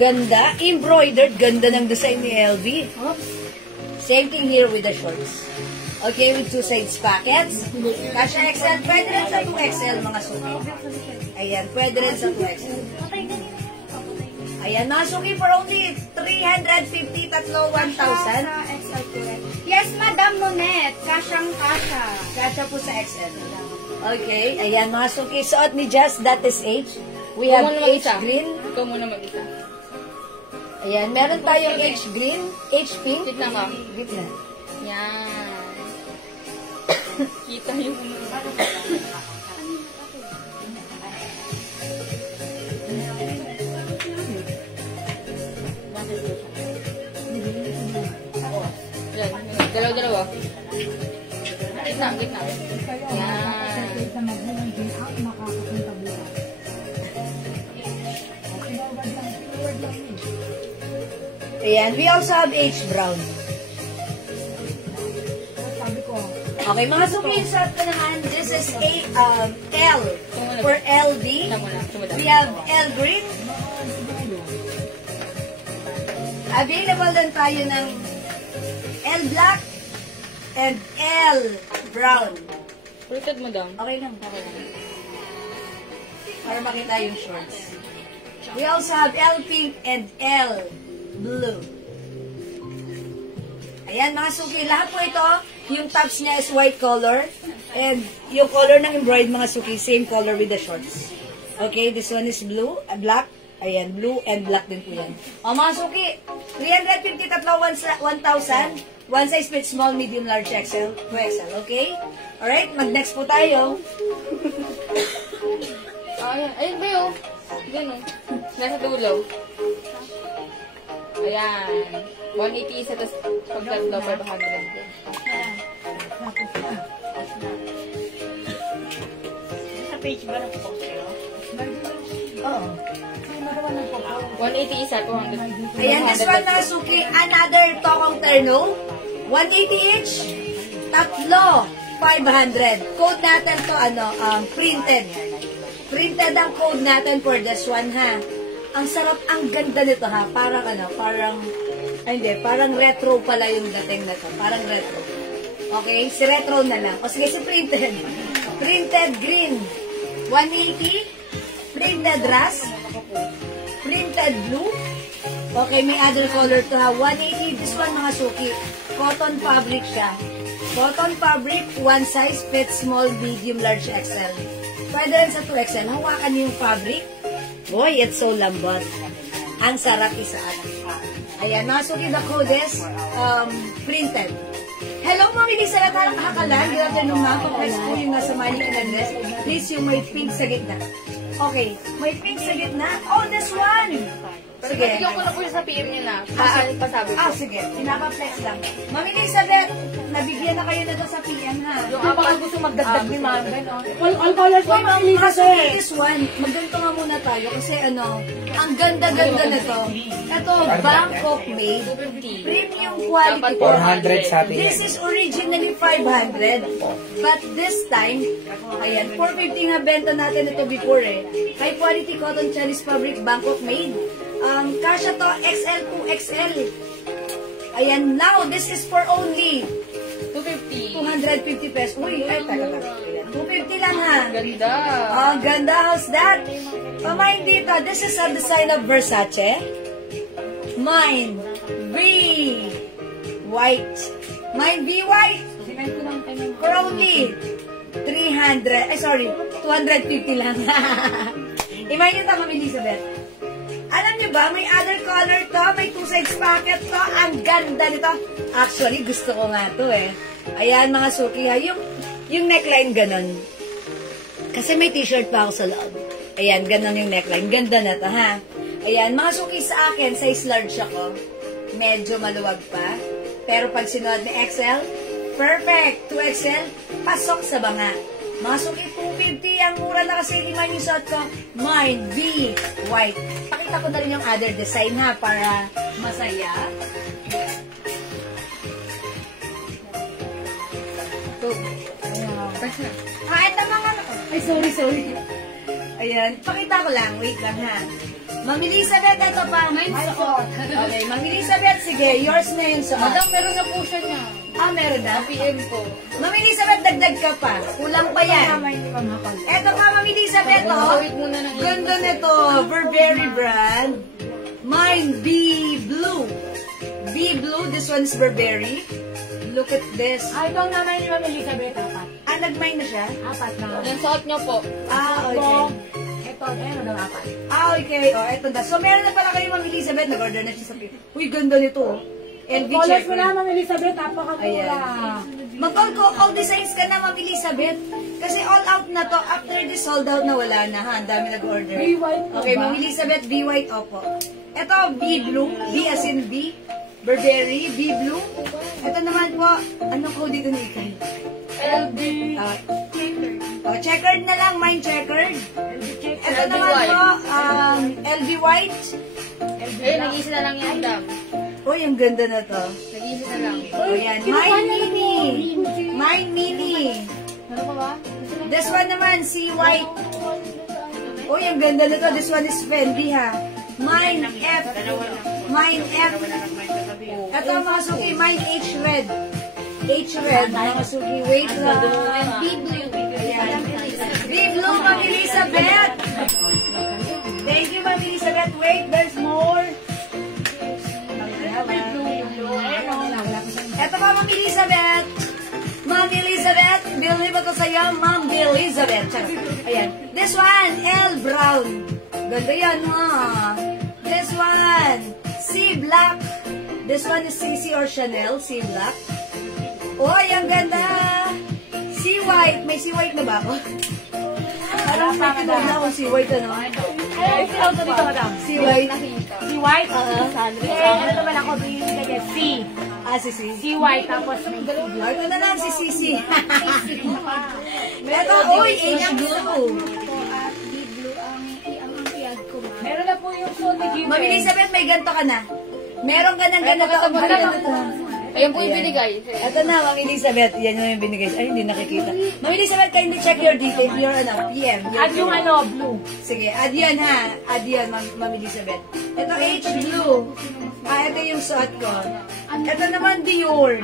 Ganda. Embroidered. Ganda ng design ni LV. Same thing here with the shorts. Okay, with 2 sides pockets. Kasha XL. Pwede rin sa 2XL, mga suki. Ayan, pwede rin sa 2XL. Ayan, mga suki, for only 350, tatlo, 1,000. Yes, Madam Monet. Kasyang kasha. Kasha po sa XL. Okay, ayan, mga suki. Suot ni Just, that is H. We have H green. Ikaw muna mag-isa. Ayan, meron tayong H green, H pink. Gitna ka. Gitna. Yan. Kita yung yan. Dalawa-dalawa. Gitna, gitna. Yan. Ayan, we also have H brown. Okay, mga suki, suot ko naman. This is L for LD. We have L green. Available din tayo ng L black and L brown. Pultad mo daw. Okay lang, okay lang. Para makita yung shorts. We also have L pink and L blue. Ayan, mga suki. Lahat po ito, yung tops niya is white color. And yung color ng embroidered, mga suki, same color with the shorts. Okay, this one is blue, black. Ayan, blue and black din po yan. O, mga suki, 350 tatlo, 1,000. One size fit, small, medium, large, XL, 2XL. Okay? Alright, mag-next po tayo. Ayun ba yun? Ganun. Nasa dulo. Ayan. 180 isa, tapos pag tatlo, 500 din. Sa page ba ng post kayo? Oo. 180 isa, 200. Ayan, this one na suki, another tokong terno. 180 each. Tatlo, 500. Code natin to, printed. Printed ang code natin for this one, ha. Ang sarap, ang ganda nito, ha. Parang, parang retro pala yung dating na to. Parang retro. Okay, si retro na lang. O sige, si printed. Printed green, 180. Printed rust. Printed blue. Okay, may other color to ha. 180. This one, mga suki. cotton fabric siya. Cotton fabric, one size, fit small, medium, large, XL. Pwede rin sa 2XL. Hawakan niyo yung fabric. Boy, it's so lambot. Ang sarap isaan. Ayan, mga suki the codes, printed. Hello, Ma'am Elizabeth Hakalan. Good afternoon, ma'am. Congrats po yung nasa Manny Canales. Please, yung may pink sa gitna. Okay, may pink sa gitna. Oh, this one! Sige. Bigyan ko na po siya sa PM niya na. Pasabi ko. Sige. Pinapa-flex lang. Ma'am Elizabeth, nabigyan na kayo na to sa PM, ha? Yung baka gusto magdagdag ni ma'am. All colors po, Ma'am Elizabeth. This one, magganto nga muna tayo kasi ang ganda-ganda na to. Ito, Bangkok made. Premium quality. 400 sa atin This yan. is originally 500. But this time, ayan, 450 nga benta natin ito before eh. High quality cotton Chinese fabric, Bangkok made. Kasha to XL to XL. Ayan, now, this is for only 250. 250 pesos. Uy, ay, talaga. 250 lang ha. Ganda. Oh, ganda. How's that? Pamain dito. This is a design of Versace. Mine. V. White. Mine V. White. For only 300. Ay, sorry. 250 lang. Imayin nyo ito, Ma'am Elizabeth. Alam nyo ba, may other color to, may 2-size packet to, ang ganda nito. Actually, gusto ko nga to eh. Ayan, mga suki ha, yung neckline ganon. Kasi may t-shirt pa ako sa loob. Ayan, ganon yung neckline. Ganda na to ha. Ayan, mga suki sa akin, size large ako. Medyo maluwag pa. Pero pag sinuot ni XL, perfect. 2XL, pasok sa banga. Mga suki, 250, ang mura na kasi lima yung suot ko. Mine, V, white. Pakita ko na rin yung other design ha, para masaya. Ito. Ito mga... Ay, sorry. Ayan, pakita ko lang. Wait lang ha. Ma'am Elizabeth, ito pa. Okay, Ma'am Elizabeth, sige, yours na yun suot. Madam, meron na po siya niya. Meron na? PM po. Ma'am Elizabeth, dagdag ka pa. Kulang pa yan. Eto pa, Ma'am Elizabeth, oh. Wait muna ng Ganda nito. Burberry brand. Mine, B Blue. B Blue, this one's Burberry. Look at this. Ito naman ni Ma'am Elizabeth, 4. Nag-mine na siya? 4 na. Yung suot niyo po. Okay. Ito, ayun, 4. Okay. Oh, eto na. So, meron na pala kayo, Ma'am Elizabeth. Nag-order na siya sa PM. Uy, ganda nito, oh. LV Colors check. mo na, Ma'am Elizabeth, napakamura. Mag-all designs ka na, Ma'am Elizabeth. Kasi all out na to. After this, sold out na, wala na ha. Ang dami nag-order. B white po Okay, ba? Ma'am Elizabeth, B white, opo. Ito, B blue. B as in B. Burberry, B blue. Ito naman po, anong code dito ni Ikay? LB. Checkered na lang, mine checkered. Ito LB naman white. po, LV white. Eh, nag-iisa na lang yan, dam. Uy, ang ganda na to. Nag-iisa na lang. O yan, mine mini. Mine mini. Ano pa ba? This one naman, C white. Uy, ang ganda na to. This one is Fendi ha. Mine F. Mine F. Ito mga suki, mine H red. H red, mga suki. Wait lang. B blue. Ayan. B blue, Ma'am Elizabeth. Thank you, Ma'am Elizabeth. Wait, there's more. Ito pa, Ma'am Elizabeth. Ma'am Elizabeth, believe ito sa'yo, Ma'am Elizabeth. Ayan. This one, L brown. Ganda yan, ha? This one, C black. This one is CC or Chanel, C black. Uy, ang ganda. C white. May C white na ba ako? Parang may tinawag na akong C white, ano? Ay, ito dito, madam. C white. Si White, ano naman ako, binigay C. Si C. Si White, tapos may Ito na lang, si CC. Ito, uy, H blue. Meron na po yung suot ni Jim. Ma'am Elizabeth, may ganito ka na. Meron ka ng ganito. Ang ganda to. Ayan po yung binigay. Ito na, Ma'am Elizabeth. Yan yung binigay. Ay, hindi nakikita. Ma'am Elizabeth, kindly check your detail. Your, PM. At yung blue. Sige, add yan ha. Add yan, Ma'am Elizabeth. Ito, H blue. Ito yung suot ko. Ito naman, Dior.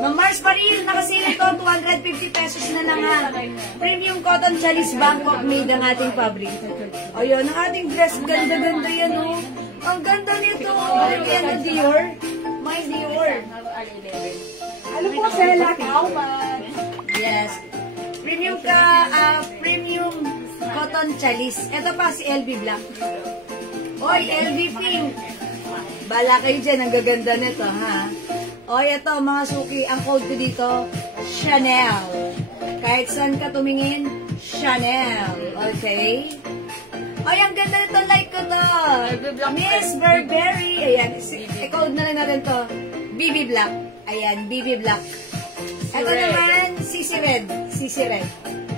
Ma'am Mars Paril, nakasila ito. 250 pesos na lang ha. Premium cotton Chinese Bangkok made ang ating fabric. Ayun, ang ating dress. Ganda-ganda yan, oh. Ang ganda nito. Yan na Dior. My Dior. Ano po, Sela? How much? Yes. Premium cotton chalis. Ito pa si LV Black. Oy, LV Pink. Bala kayo dyan, ang gaganda nito, ha? Oy, ito, mga suki, ang code ko dito, Chanel. Kahit saan ka tumingin, Chanel. Okay? Oy, ang ganda nito, like ko to. Miss Burberry. Ayan, i-code na lang natin to. BB Black. Ayan, BB Black. Ito naman, CC Red. CC Red.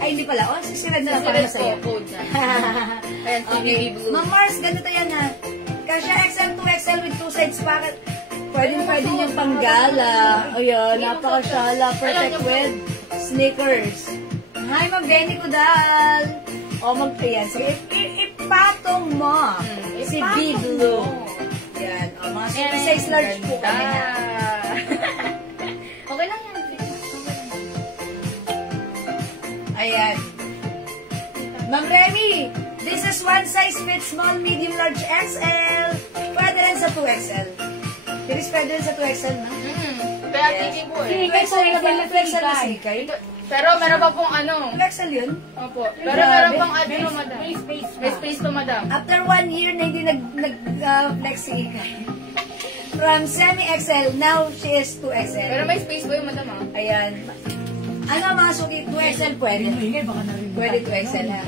Ay, hindi pala. Oh, CC Red na lang para masaya. Code na. Ayan, Okay. blue. Ma'am Mars, ganito yan ha. Kasya XL, 2XL with 2 sides packet. Pwede niyang panggala. Ayan, napakasyala. Perfect with sneakers. Hi, Ma'am Benny Kudal. O, magpayan. Sige, ipatong mo. Si Big Blue. Yan. O, mga super size large po kami na. Okay lang yan. Ayan. Ma'am Remy, this is one size fits small, medium, large, XL. Pwede rin sa 2XL. Pilis pwede rin sa 2XL, no? Kaya thinking po eh. 2XL na sikay. Pero meron pa pong ano. 2XL yun? Opo. Pero meron pang ano, madam. May space to, madam. After 1 year na hindi nag-flex si Ikay. From semi-XL, now she is 2XL. Pero may space po yung madam ah. Ayan. Ano mga suki? 2XL pwede. Pwede 2XL ha.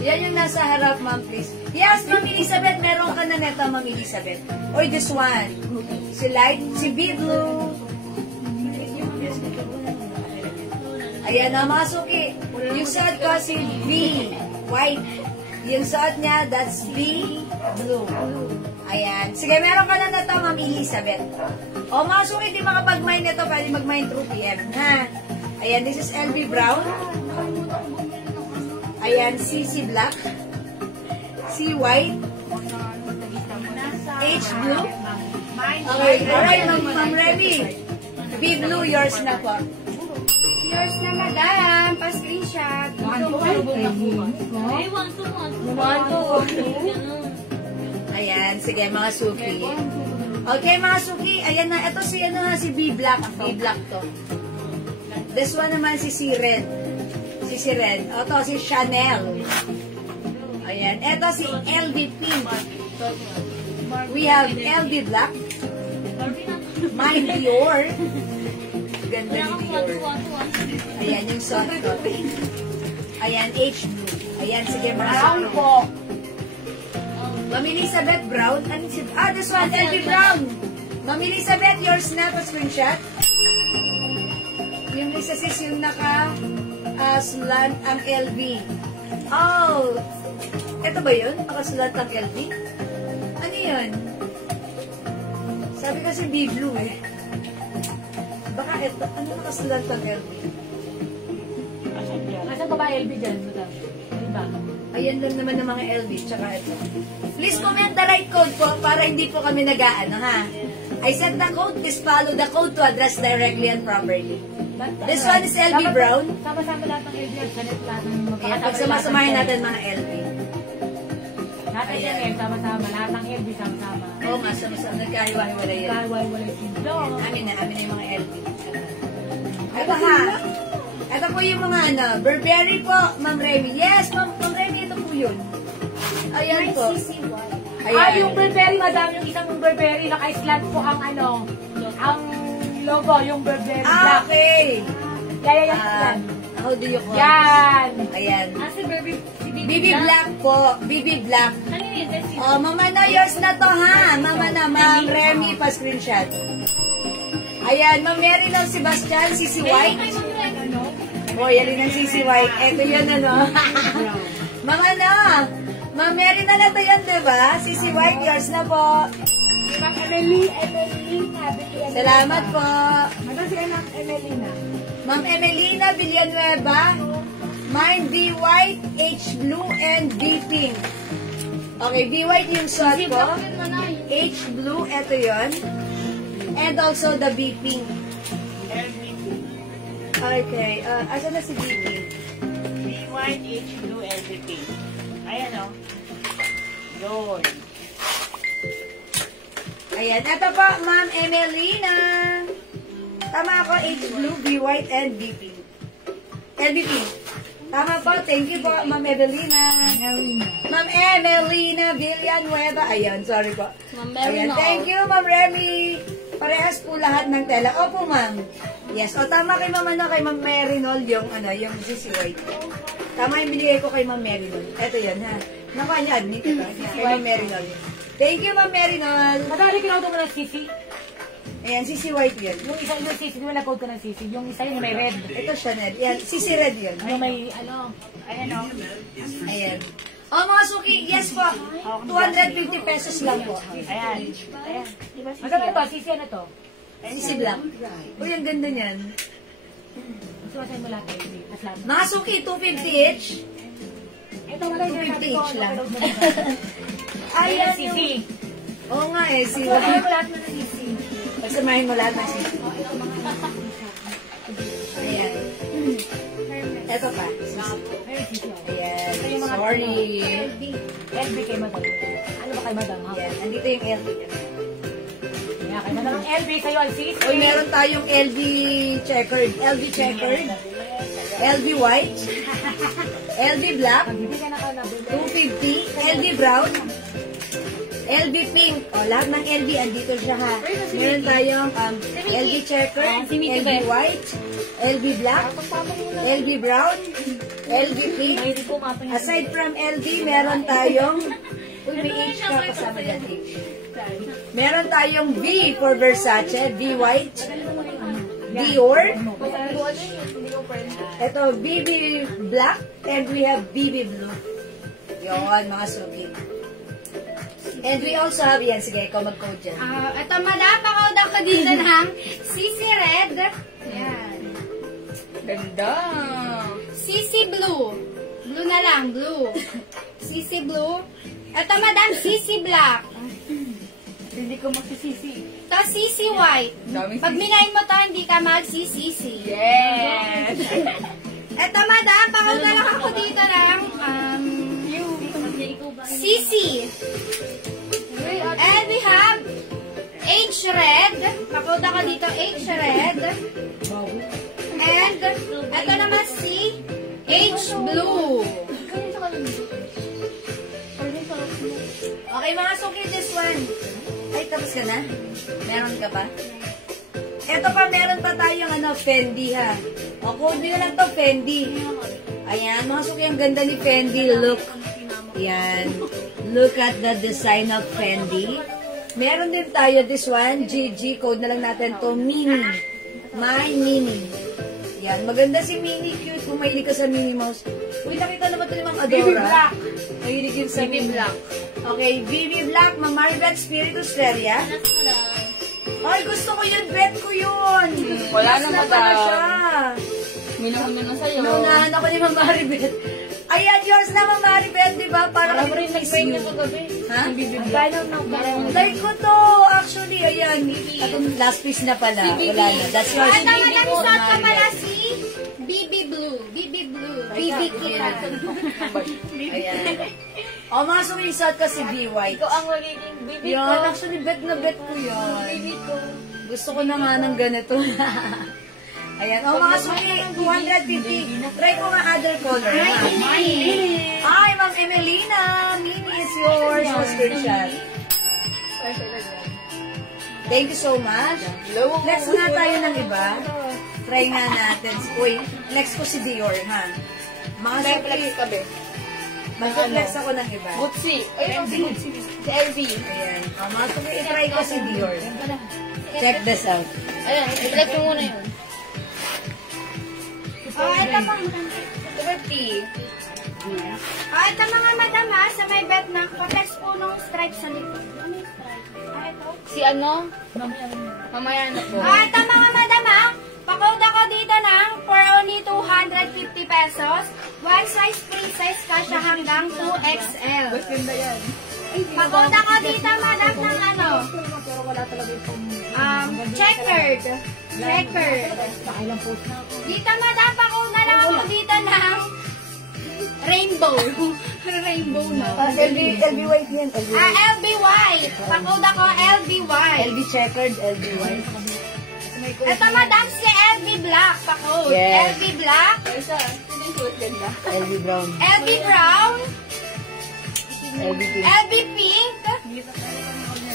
Yan yung nasa harap, ma'am, please. Yes, Ma'am Elizabeth, meron ka na neto, Ma'am Elizabeth. Or this one. Si Light, si B-Blue. Ayan na, mga suki. Yung suot ko, si B, white. Yung suot niya, that's B, blue. Ayan. Sige, meron ka na neto, Ma'am Elizabeth. O, mga suki, di makapag-mine nito, pwede mag-mine through PM, ha? Ayan, this is LB Brown. Ayan, CC Black. C White. H Blue. Okay, alright, Ma'am Remy. B Blue, yours na po. Yours na, madam. Pa-screenshot. Ayan, sige, mga suki. Okay, mga suki. Ayan na, ito si, si B Black. B Black to. This one naman si C Red. Si Red. Ito si Chanel. Ayan. Ito si LV Pink. We have LV Black. Mine Dior. Ganda ni Dior. Ayan yung soft ko. Ayan, H Blue. Ayan, sige, brown po. Ma'am Elizabeth Brown. This one, LV Brown. Ma'am Elizabeth, yours na pa screenshot. Yung isa sis, yung naka-slant ang LV. Oh! Ito ba yun? Naka-slant ang LV? Ano yun? Sabi kasi B-blue eh. Baka ito, ano naka-slant ang LV? Nasaan pa ba LB dyan? Diba? Ayan lang naman ng mga LV, tsaka ito. Please comment the right code po para hindi po kami nag-aano ha. I set the code, please follow the code to address directly and properly. This one is LV Brown. Sama-sama lahat ng LB at ganit lahat ng Ayan, pagsama-samahin natin mga LV. Lahat ng LB, sama-sama. Lahat ng LB, sama-sama. Oo nga, sama-sama. Nagkahiwa-hiwalay yan. Kaway-walay silo. Amin na yung mga LV. Ito ha. Ito po yung mga Burberry po, Ma'am Remy. Yes, Ma'am Remy, ito po yun. Ayan po. Ayan. Yung Burberry, madam, yung isang Burberry, naka-slant po ang ang logo, yung Burberry black. Okay. Yan. How do you call Yan. this? Ayan. Si BB Black po. BB Black. Oh, Mama na, yours na to ha. Mama na, Ma'am Remy, pa-screenshot. Ayan, Ma'am Mary ng Sebastian, CC White. Oh, yan rin ang CC White. Ito yan, Mama na. Ma'am Mary na to yan, diba? CC White, yours na po. Ma'am Emelina. Salamat po. Ano si anak Emelina? Ma'am Emelina Villanueva. Mine B White, H Blue, and B Pink. Okay, B White yung suot ko. H Blue, eto yon. And also the B Pink. Okay, asan na si B Pink? B White, H Blue, and B Pink. Ayan o. Yun. Ayan, eto po, Ma'am Emelina. Tama ako, H blue, B white, and B pink. LB pink. Tama po, thank you po, Ma'am Evelina. Ma'am Evelina Villanueva. Ayan, sorry po. Ma'am Ayan, Remy, thank you, Ma'am Remy. Parehas po lahat ng tela. Opo, ma'am. Yes. O, tama kay Ma'am, kay Ma'am Merinol, yung CC White. Tama yung binigay ko kay Ma'am Merinol. Eto yan, ha. Nakuha niya, admit ito. Kay Ma'am Merinol. Thank you, Ma'am Merinol. Madali kinauto mo ng CC. Ayan, CC White yun. Yung isa yung CC, di ba nag-code ka ng CC? Yung isa yung may red. Ito Chanel. Yan, CC Red yun. Yung may, ano, ayan o. Ayan. O, mga suki, yes po. 250 pesos lang po. Ayan. Ayan. Maganda to, CC ano to? CC Black. Uy, ang ganda niyan. Sumasayin mo lahat kayo. Mas lahat. Mga suki, 250 each. Ito wala yung 250 each lang. Ayan, Ayan CC. yung... Oo nga eh, si Sumasayin mo lahat mo ng CC. Pagsamahin mo lahat ng CC. Ayan. Ito pa. Ayan, CC. Ayan. Sorry. LB kay madam. Ano ba kay madam? Ha? Ayan. Andito yung LB. Kaya kay madam ang LB sa'yo ang CC. Uy, meron tayong LB checkered. LB checkered. LB white. LB black. Pagbibigyan na ka na. 250. LB brown. LB pink. O, lahat ng LB, andito siya ha. Meron tayong LB checkered, LB white, LB black, LB brown, LB pink. Aside from LB, meron tayong, uy, may H ka kasama dyan, H. Meron tayong V for Versace, V white, Dior. Ito, BB black, and we have BB blue. Yun, mga suki. And we also have, yan, sige, ikaw mag-code dyan. Ito, madam, pakawad ako dito ng CC Red. Yan. Ganda. CC Blue. Blue na lang, blue. CC Blue. Ito, madam, CC Black. Hindi ko magsisisi. Ito, CC White. Pag minayin mo to, hindi ka magsisisi. Yes! Ito, madam, pakawad na lang ako dito ng CC. And we have H Red. Pakawad ako dito, H Red. And ito naman si H Blue. Okay, mga suki, this one. Ay, tapos ka na? Meron ka pa? Eto pa, meron pa tayong Fendi ha. O, code nyo lang to, Fendi. Ayan, mga suki, ang ganda ni Fendi. Look. Yan. Look at the design of Fendi. Meron din tayo, this one, GG. Code na lang natin to, Mini. My Mini. Yan. Maganda si Mini. Cute. Kung mahilig ka sa Minnie Mouse. Uy, nakita naman ito ni Mang Adora. BB Black. Mahilig yun sa BB Black. Okay, BB Black, Mamaribet Spiritus Feria. Ay, gusto ko yun. Bet ko yun. Wala Last na, pala madam. siya. Minahon na sa'yo. Naunahan ako ni Mamaribet. Ayan, yours na Mamaribet, di ba? Para Alam mo rin, nag-pray niya kagabi. Ha? Like, Like ko to. Actually, ayan. Atong last piece na pala. Wala na. That's yours. ito, madam, suot ka pala si BB Blue. BB Blue. BB Kita. Ayan. O, mga sumisot ka si B White. Ikaw ang magiging bibi ko. Yan, actually, bet na bet ko yan. Bibi ko. Gusto ko na nga ng ganito. Ayan. O, mga suki, 250. Try ko nga other color. Hi, Ma'am Emelina. Mini is yours. Screenshot. Thank you so much. Flex nga tayo ng iba. Try nga natin. Uy, flex ko si Dior, ha? Mga suki, mag-flex ako ng iba. Butsi. Ayun, si Butsi. Si LV. Ayan. O, mga suki, try ko si Dior. Check this out. Ayan, i-flex mo muna yun. Ito pang 50. ito mga madam ha, sa may bet na pa-flex po nung stripe sa likod. Ano yung stripe? Ito. Si ano? Mamaya na po. Ito mga madam ha, pakawad ako dito ng for only 250 pesos. One size, free size ka siya hanggang 2XL. Ganda yan. Pakawad ako dito madam ng checkered. Checkered. Dito madam, pakawad na lang ako dito ng rainbow. Rainbow na. LB White yan. LB White. Pakawad ako LB White. LB checkered, LB White. Ito, madam, si LB Black. Pa-code. Yes. LB Black. Isa, sino yung suot ganda? LB Brown. LB Brown. LB Pink. LB Pink.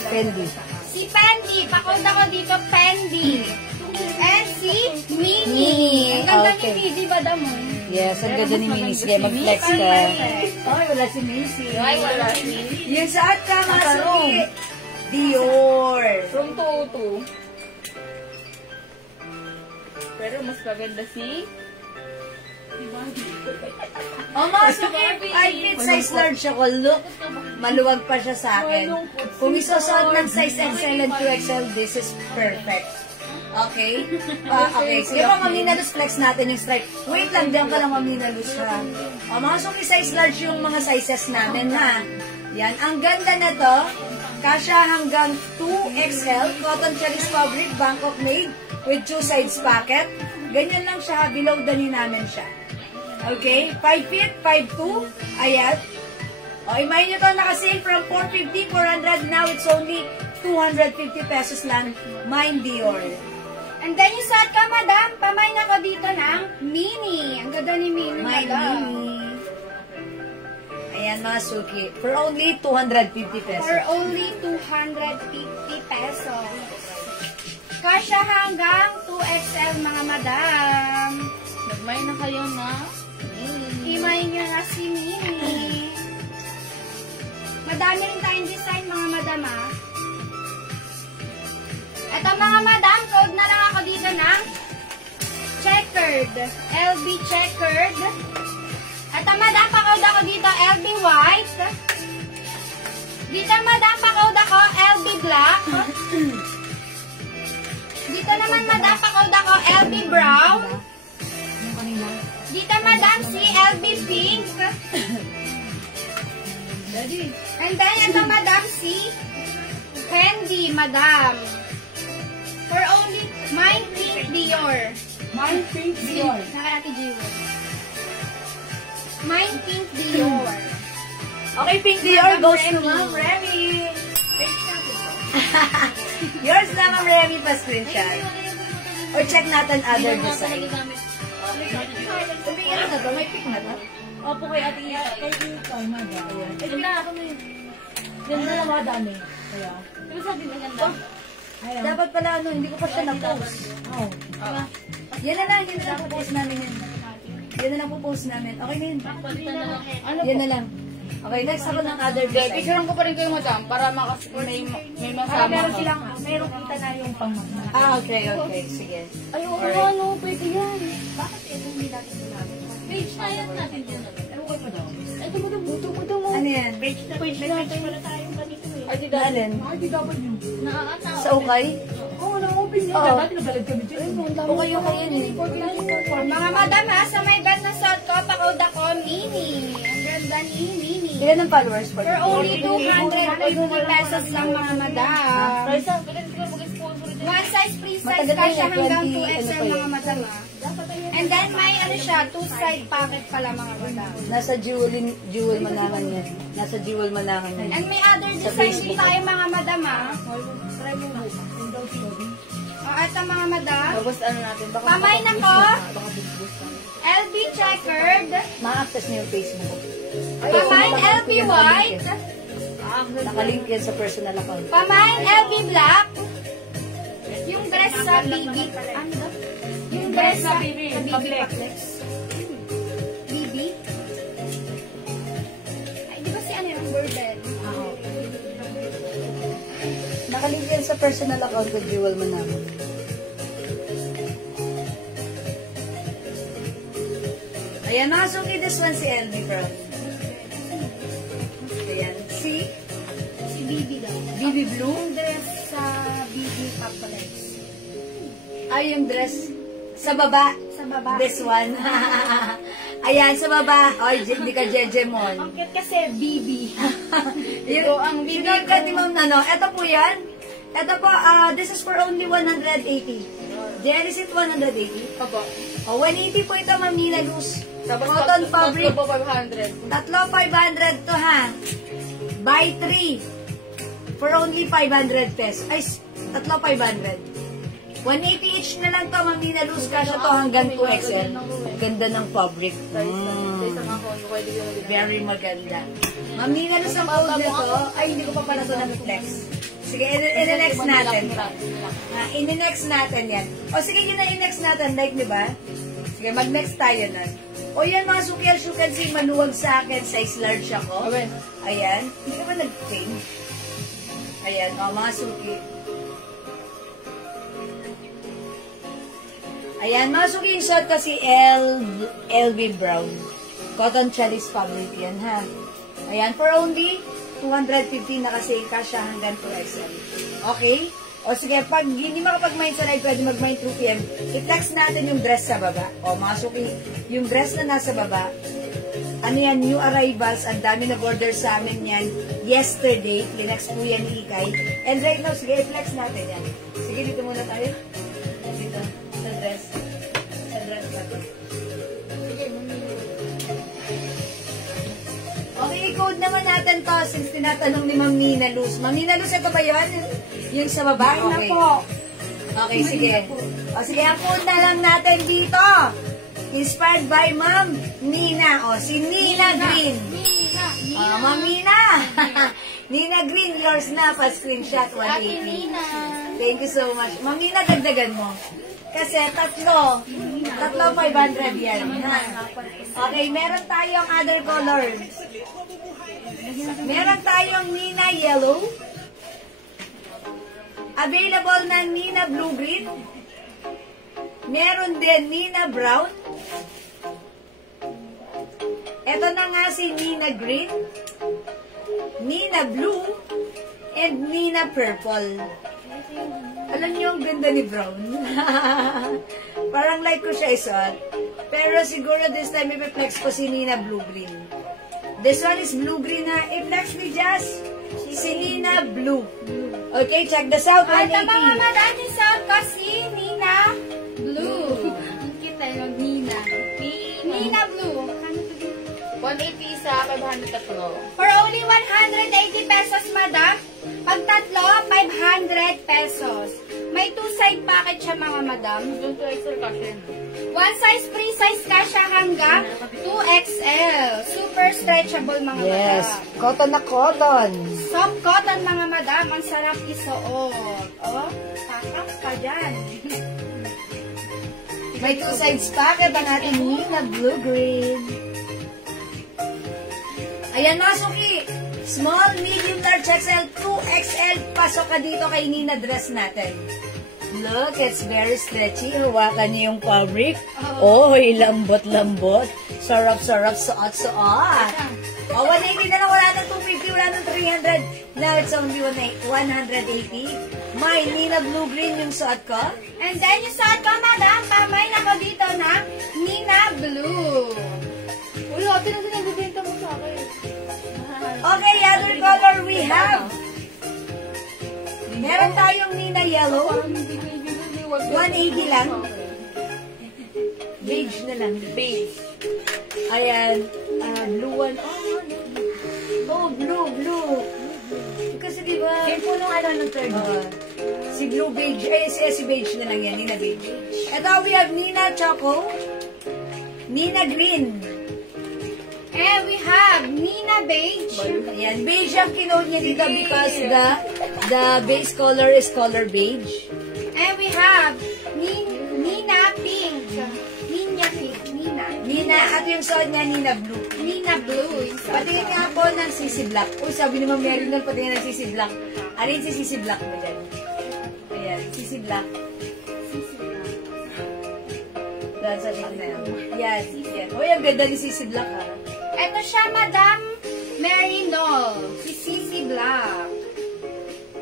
Fendi. Si Fendi. Pa-code ako dito, Fendi. And si Mini. Mini, Ang ganda okay. ni Mini, madam mo. Yes, ang ganda ni Mini. Sige, mag-flex ka. Ay, wala si Missy. Ay, wala si Yung saat ka, Masuki. Dior. From 202. Pero mas maganda si... Oh, Masuki, 5 feet size large ako. Look, maluwag pa siya sa akin. Kung isusot ng size XL and 2XL, this is perfect. Okay? Okay, sige pa, Maminalus, flex natin yung stripe. Wait lang, diyan ka lang, Maminalus, ha? O, Masuki, size large yung mga sizes namin, ha? Yan, ang ganda na to. Kasya hanggang 2XL, cotton cherries fabric, Bangkok made, with 2 sides pocket. Ganyan lang siya, ha? Below the knee namin siya. Okay? 5 feet, 5'2". Ayan. O, imagine nyo to, naka-sale from 450, 400. Now, it's only 250 pesos lang. Mine Dior. And then yung suot ka, madam, pamain ako dito ng Mini. Ang ganda ni Mini, Mine madam. Mini. Ayan, mga suki. For only 250 pesos. For only 250 pesos. Kasya hanggang 2XL, mga madam. Nagmay na kayo na... Himay nyo na si Mini. Madami rin tayong design, mga madam, ha. Ito, mga madam, code na lang ako dito ng checkered. LB checkered. Ito, madam, pa-code ako dito, LB white. Dito, madam, pa-code ako, LB black. Dito naman, madam, pa-code ako, LB brown. Dito, madam, si LB pink. And then, ito, madam, si Fendi, madam. For only Mine Pink Dior. Mine Pink Dior. Naka-ati Dior. Mine Pink Dior. Okay, Pink Dior goes to Ma'am Remy. Yours na, Ma'am Remy, pa-screenshot. Or check natin other design. Sabi, ano na to? May pink na to? Opo, kay Ate Ika. Kay Ika, madam. Ganda ako na yun. Ganda na madami. Kaya. Diba sabi maganda? Ayaw. Dapat pala, ano, hindi ko pa siya na-post. Oh. Yan na lang po-post namin yun. Yan na lang po-post namin. Okay, Min. Ano Yan na lang. Okay, next ako ng other design. Picturean ko pa rin kayo, madam, para may Para masama meron ka. silang, meron kita na yung pangmamahal. Ah, okay. Sige. Ay, oo, Alright. ano, pwede yan. Bakit ito hindi natin sinabi? Page na yan natin dyan. Ewan ko pa daw. Ito mo, buto mo. Ano yan? Page natin wala tayong ganito eh. Ay, di dahil. Alin? Ay, di dapat yun. Sa ukay? Oo, na-open niya. Oo. Dati nabalad kami dyan. Okay yan eh. Mga madam, ha, sa may bed na suot ko, pa-code ako Mini. Ang ganda ni Mini. Ilan ang followers po? For only 250 pesos lang, mga madam. Raisa, ganun ko mag-sponsor dyan. One size, free size, Matagal na kasya yan, hanggang 20, 2XL, ano pa mga yun? madam, ha. And then, may ano siya, 2-side pocket pala, mga madam. Nasa jewel manangan yan. Nasa jewel manangan yan. And may other Sa design Facebook. din tayo, mga madam, ha. O, ito, mga madam. Tapos ano natin, baka Pamay na ko. LB checkered. Ma-access niyo yung Facebook. Pamay LB white. Nakalink yan sa personal account. Pamay LB black. Yung dress sa BB. Ano daw? Yung dress sa BB Paplex. BB? Ay, di ba si ano yung burden? Nakalink yan sa personal account ko, jewel manangan. Ayan, mga suki, this one si LB Brown. Ayan, si Si BB daw. BB Blue. Yung dress sa BB Paplex. Ay, yung dress sa baba. Sa baba. This one. Ayan, sa baba. Ay, hindi ka Jejemon. Ang cute kasi BB. Yung, ang sinod ka ni Ma'am Nano. Ito po yan. Ito po, this is for only 180. Genesis 180. Opo. O, 180 po ito, Ma'am Nina Luz. Tapos Cotton fabric. Tatlo po 500. Tatlo, 500 to ha. Buy 3. For only 500 pesos. Ay, tatlo, 500. 180 each na lang to, Ma'am Nina Luz. Kasha to hanggang 2XL. Ganda ng fabric. Very maganda. Ma'am Nina Luz ang code na to. Ay, hindi ko pa pala ito na-flex. Sige, in-next natin. In-next natin yan. O sige, yun na in-next natin. Like, di ba? Sige, mag-next tayo nun. O yan mga suki, as you can see, maluwag sa akin. Size large ako. Ayan. Hindi ka ba nag-change? Ayan, o mga suki. Ayan, mga suki yung shot kasi LV Brown. Cotton Chalice fabric yan, ha? Ayan, for only 250 na kasi kasha hanggang 2XL. Okay? O sige, pag hindi makapag-mind sa live, pwede mag-mind 2 PM. I-flex natin yung dress sa baba. O mga suki, yung dress na nasa baba, ano yan, new arrivals, ang dami nag-order sa amin yan yesterday. Linex po yan ni Ikay. And right now, sige, i-flex natin yan. Sige, dito muna tayo. Dito, sa dress. Sa dress ba ito? Okay, i-code naman natin to since tinatanong ni Ma'am Nina Luz. Ma'am Nina Luz, ito ba yun? Yung sa baba? Okay. Okay, sige. O sige, ang code na lang natin dito. Inspired by Ma'am Nina. O, si Nina Green. O, Ma'am Nina. Nina Green, yours na. Pa-screenshot, 180. Thank you so much. Ma'am Nina, dagdagan mo. Kasi tatlo 500 yan. Okay, meron tayong other colors. Meron tayong Nina Yellow. Available na Nina Blue-Green. Meron din Nina Brown. Ito na nga si Nina Green, Nina Blue, and Nina Purple. Alam niyo ang ganda ni Brown. Parang like ko siya isuot. Pero siguro this time i-flex ko si Nina Blue-Green. This one is Blue-Green na. I-flex ni Jazz si Nina Blue. Okay, check this out. 180. At mga madami sa kasi Nina Blue. Kita yung Nina. Nina Blue. 180 isa, 500 tatlo. For only 180 pesos, madam. Pag tatlo, 500 pesos. May 2-side package siya, mga madam. Doon 2XL kasi. 1 size, free size ka siya hanggang 2XL. Super stretchable, mga Yes, madam. cotton na cotton. Soft cotton, mga madam. Ang sarap isuot. Oh, tatak pa dyan. May 2 sides packet ang ating Nina Blue-Green. Ayan mga suki. Small, medium, large, XL, 2XL. Pasok ka dito kay Nina dress natin. Look, it's very stretchy. Hawakan niyo yung fabric. Oy, lambot-lambot. Sarap-sarap, suot-suot. O, 180 na lang. Wala nang 250, wala nang 300. Now, it's only 180. My Nina Blue-Green yung suot ko. And then, yung suot ko, madam, kamay na ko dito na Nina Blue. Uy, ate na sinabibenta mo sa akin. Okay, other color we have. Meron tayong Nina Yellow. 180 lang. Beige na lang. Beige. Ayan. Blue one. Oh, blue. Kasi diba... Yan po nung ano ng third. si blue beige. Si beige na lang yan. Nina beige. Ito, we have Nina Choco. Nina Green. And we have Nina Beige. Ayan. Beige ang kinode niya dito because the base color is color beige. And we have Nina Pink. Nina Pink. Nina, at yung suot niya, Nina Blue. Nina Blue. Patingin nga po ng CC Black. Uy, sabi naman meron nun, patingin ng CC Black. Alin si CC Black mo dyan? Ayan, CC Black. Doon sa tingnan. Yan. Uy, ang ganda ni CC Black, ha? Ito siya, Madam Mary Noel. Si Sissy Black.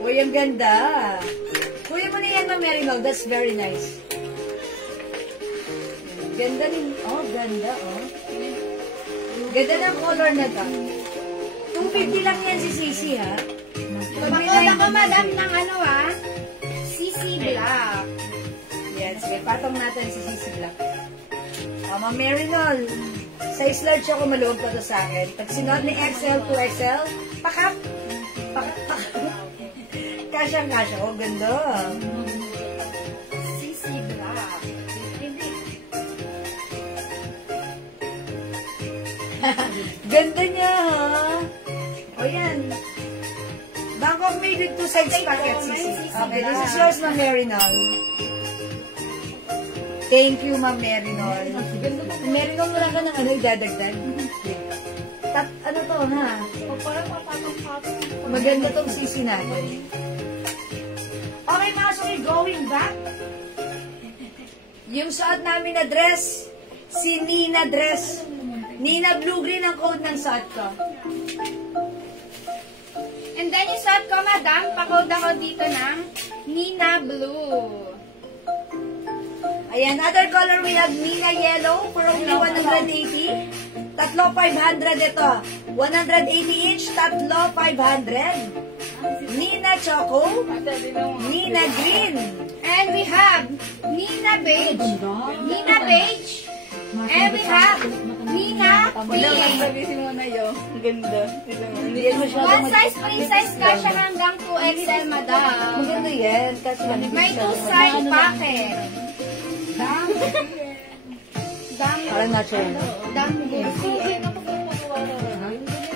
Uy, ang ganda. Kuya mo na yan, Ma'am Mary Noel. That's very nice. Ganda rin. Oh, ganda, oh. Ganda ng color na to. 250 lang yan si Sissy, ha? Pagkakot ako, Madam, ng ano, ha? Sissy Black. Yan, sige, patong natin si Sissy Black. Ma'am Mary Noel. Size large ako, maluwag pa to sa akin. Pag sinuot ni XL to XL, pakap. Kasyang-kasya. Oh, ganda. Ganda niya, ha? O yan. Bangkok made with 2 sides packet, Sisi. Okay, this is yours, Ma'am Merinol. Thank you, Ma'am Merinol. Merinol, wala ka ng ano, idadagdag? Ano to, ha? Maganda tong Sisi natin. Okay, mga suki, going back. Yung suot namin na dress, si Nina dress. Nina Blue-Green ang code ng suot ko. And then yung suot ko, madam, pa-code ako dito ng Nina Blue. Ayan, other color we have Nina Yellow for only 180. Tatlo 500 ito. 180 each, tatlo 500. Nina Choco, Nina Green. And we have Nina Beige. Nina Beige. And we have Nina Pink. Sabihin mo na yun. Ganda. One size, free size ka siya hanggang 2XL, madam. Maganda yan. Kasi May 2 side packet. parang natural.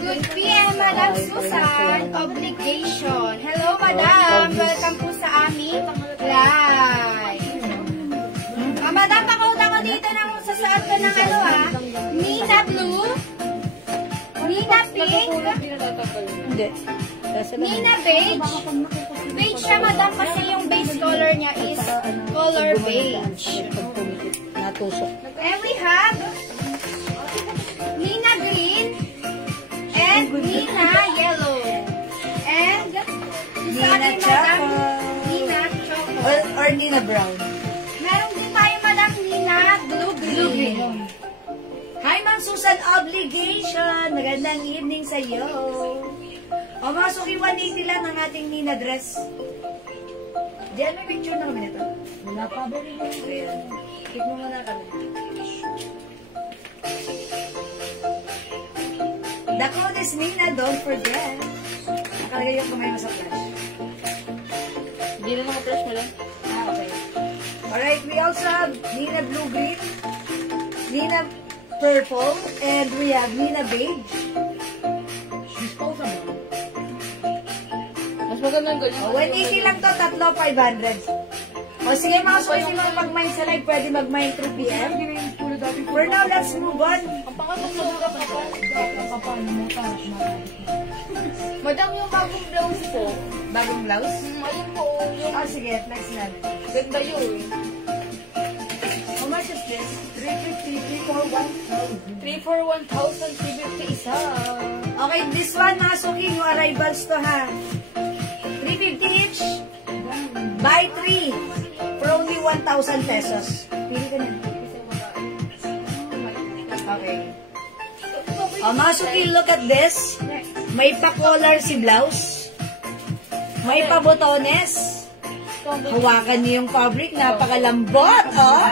Good PM, Madam Susan. Obligation. Hello, Madam. Welcome po sa aming live. Madam, pakauta ko dito ng sasaan ko ng ano, Nina Blue, Nina Pink, Hindi. Nina Beige. Beige siya, Madam, kasi yung base color niya is color beige. Natusok. And we have Nina Green and Nina Yellow. And Nina Choco. Nina Choco. Or Nina Brown. Meron din tayo, Madam, Nina Blue-Green. Hi, Ma'am Susan, obligation. Magandang evening sa iyo. O, mga suki, 180 lang ang ating Nina dress. Diyan, may picture na kami nito. Wala pa ba rin? Ayan. Keep mo muna kami. The code is Nina, don't forget. Nakalagay yung kamay mo sa flash. Hindi na naka-flash mo lang. Okay. Alright, we also have Nina Blue-Green, Nina Purple, and we have Nina Beige. Disposable. Mas magandang ganyan. O, 180 lang to, tatlo 500. O, sige mga suki, si mga pag-mine sa live, pwede mag-mine through PM. For now, let's move on. Ang pangatong sugat na to. Paano mo pa? Madam, yung bagong blouse po. Bagong blouse? Ayun po. Yung O, sige, flex na. ganda yun. How much is this? 350, 3 for 1,000. 3 for 1,000, 350 isa. Okay, this one, mga suki, new arrivals to ha. 350 each. Buy 3 for only 1,000 pesos. Pili ka na. Okay. Mga suki, look at this. May pa-collar si blouse. May pa-botones. Hawakan niyo yung fabric. Napakalambot, oh.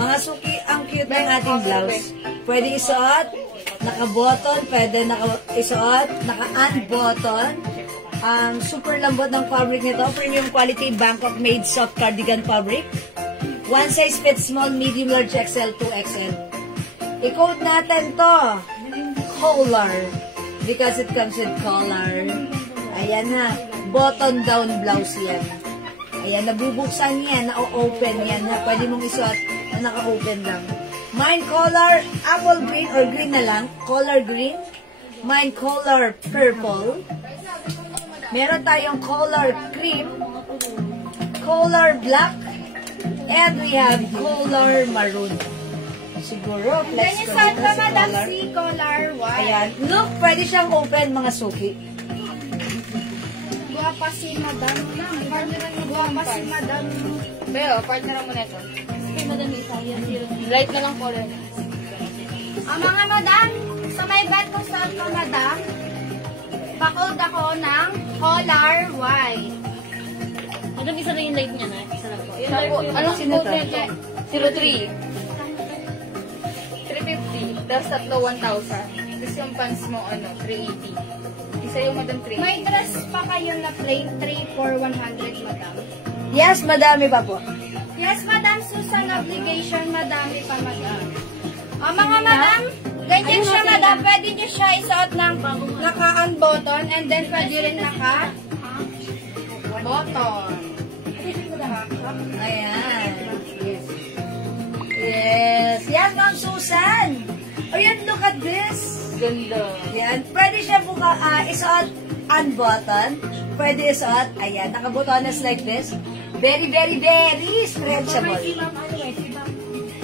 Mga suki, ang cute ng ating blouse. Pwede isuot, naka-button, pwede isuot, naka-unbutton. Super lambot ng fabric nito. Premium quality Bangkok made soft cardigan fabric. One size fits small, medium, large, XL, 2XL. I-code natin to. Collar. Because it comes with collar. Ayan ha. Button down blouse yan. Ayan, nabubuksan yan, na-open yan. Ha? Pwede mong isuot na naka-open lang. Mine color, apple green or green na lang. Color green. Mine color purple. Meron tayong color cream. Color black. And we have color maroon. Siguro, Then flex yung ko suot dito ko, sa Madam, color. C color white. Ayan. Look, pwede siyang open mga suki. Guwapa si Madam. Guwapa si Madam. Pero, partner mo na ito. Okay, Madam Lisa. Light na lang color. Ang mga Madam, sa may bag ko suot ko, Madam, pa-code ako ng color white. Madam, isa na yung light niya na. Isa na po. Sino Anong code to? niya? 03. 350. Tapos tatlo 1,000. Tapos yung pants mo, 380. Isa yung Madam 3. May dress pa kayo na plain 3 for 100, Madam. Yes, madami pa po. Yes, Madam Susan, obligation, madami pa, Madam. O mga Madam, ganyan siya, pwede nyo siya isuot ng naka-unbutton and then pwede rin naka-button. Ayan. Yes. Yan, Ma'am Susan. Ayan, look at this. Ganda. Yan. Pwede siya isuot unbutton. Pwede isuot. Ayan, nakabutonas like this. Very, very, very stretchable. Si Ma'am, si Ma'am,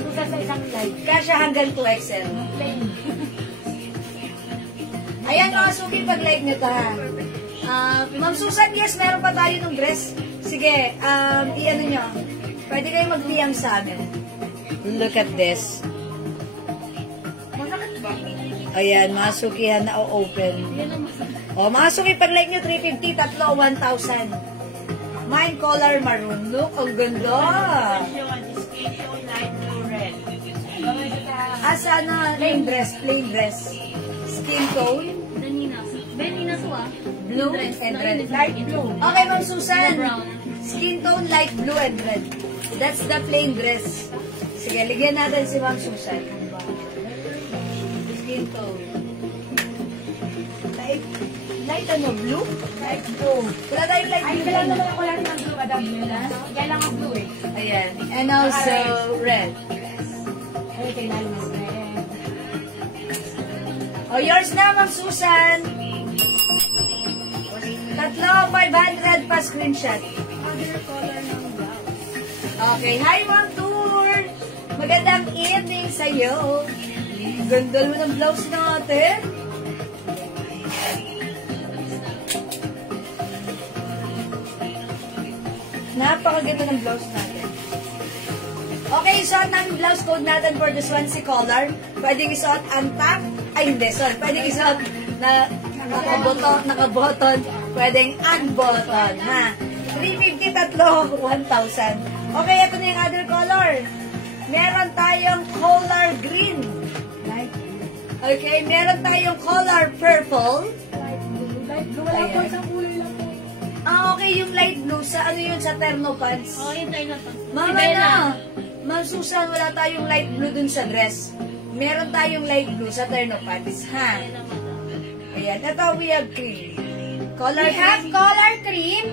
Susan sa isang live. Kasya hanggang 2XL. Plain. Ayan, mga suki, pag-like nyo ta. Ma'am Susan, yes, meron pa tayo ng dress. Sige, i-ano nyo. Pwede kayo mag-DM sa amin. Look at this. Ayan, mga sukihan na open. O, mga suki, pag-like nyo, 350, tatlo, 1,000. Mine color maroon. Look, ang ganda. Skin tone light blue red. Asa na, plain dress, plain dress. Skin tone, Benina to blue and red. Light blue. Okay, Ma'am Susan. Brown. Skin tone, light blue and red. That's the plain dress. Sige, ligyan natin si Ma'am Susan. Skin tone. Light ano, blue? Light blue. Wala tayong light Ay, blue. kailangan naman ako lang ng blue, madam. Yan lang ang blue eh. Ayan. And also, red. Ay, kailangan mas red. O, yours na, Ma'am Susan. Tatlo, 500 pa screenshot. Okay, hi Ma'am Tour! Magandang evening sa'yo. Ganda mo ng blouse natin. Napakaganda ng blouse natin. Okay, isuot namin blouse code natin for the Swansea color. Pwedeng isuot ang top. Ay, hindi, sorry. Pwedeng isuot na naka-button. Pwedeng unbutton, ha? 350, tatlo, 1,000. Okay, ito na yung other color. Meron tayong color green. Okay, meron tayong color purple. Light blue. Wala po, isang kulay lang po. Okay, yung light blue, sa ano yun, sa terno pants. Oh, hintay na to. Mama na! Ma'am Susan, wala tayong light blue dun sa dress. Meron tayong light blue sa terno pants, ha? Ayan, ito we have cream. Color We have cream. color cream.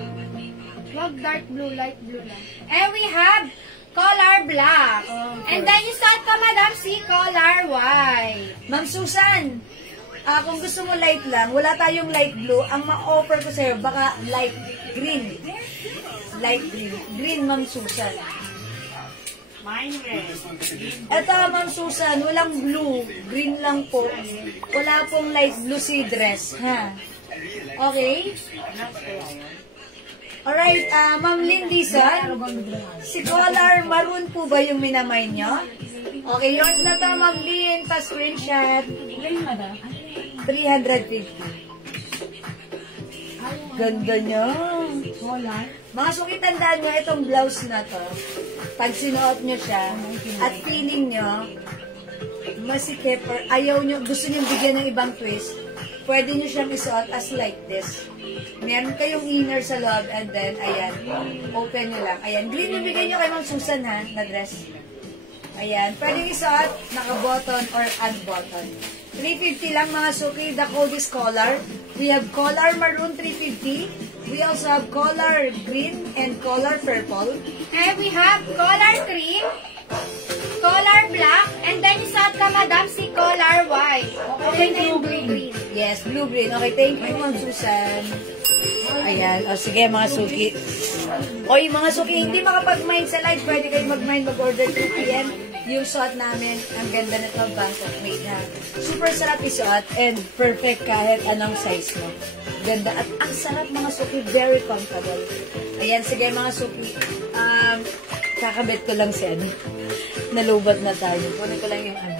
Wag dark blue, light blue lang. And we have color black. And then you start ka, madam, si color white. Ma'am Susan, kung gusto mo light lang, wala tayong light blue. Ang ma-offer ko sa'yo, baka light green. Light green. Green, Ma'am Susan. Mine red. Ito, Ma'am Susan, walang blue. Green lang po. Wala pong light blue si dress, ha? Okay? Alright, Ma'am Lindy, si color maroon po ba yung minamay nyo? Okay, yours na to, Ma'am Lynn, pa-screenshot. Plain, madam. 350. Ganda nyo. Wala. Mga suki, tandaan nyo, itong blouse na to, pag sinuot nyo siya, at feeling nyo, masikip, or ayaw nyo, gusto nyo bigyan ng ibang twist, pwede nyo siyang isuot as like this. Meron kayong inner sa loob, and then, ayan, open nyo lang. Ayan, green yung bigay nyo kay Ma'am Susan, ha, na dress. Ayan, pwede isuot, naka-button or unbutton. 350 lang mga suki, the coldest color. We have color maroon, 350. We also have color green and color purple. And we have color cream, color black, and then you start ka, madam, si color white. Okay, and blue green. Yes, blue green. Okay, thank you, Ma'am Susan. Ayan. O, sige, mga suki. Oy, mga suki, hindi makapag-mind sa live. Pwede kayo mag-mind, mag-order 2 p.m. Yung suot namin, ang ganda nito, Bangkok made na. Super sarap isuot and perfect kahit anong size mo. Ganda. At ang sarap, mga suki. Very comfortable. Ayan, sige, mga suki. Kakabit ko lang si ano. Nalubat na tayo. Kunin ko lang yung ano.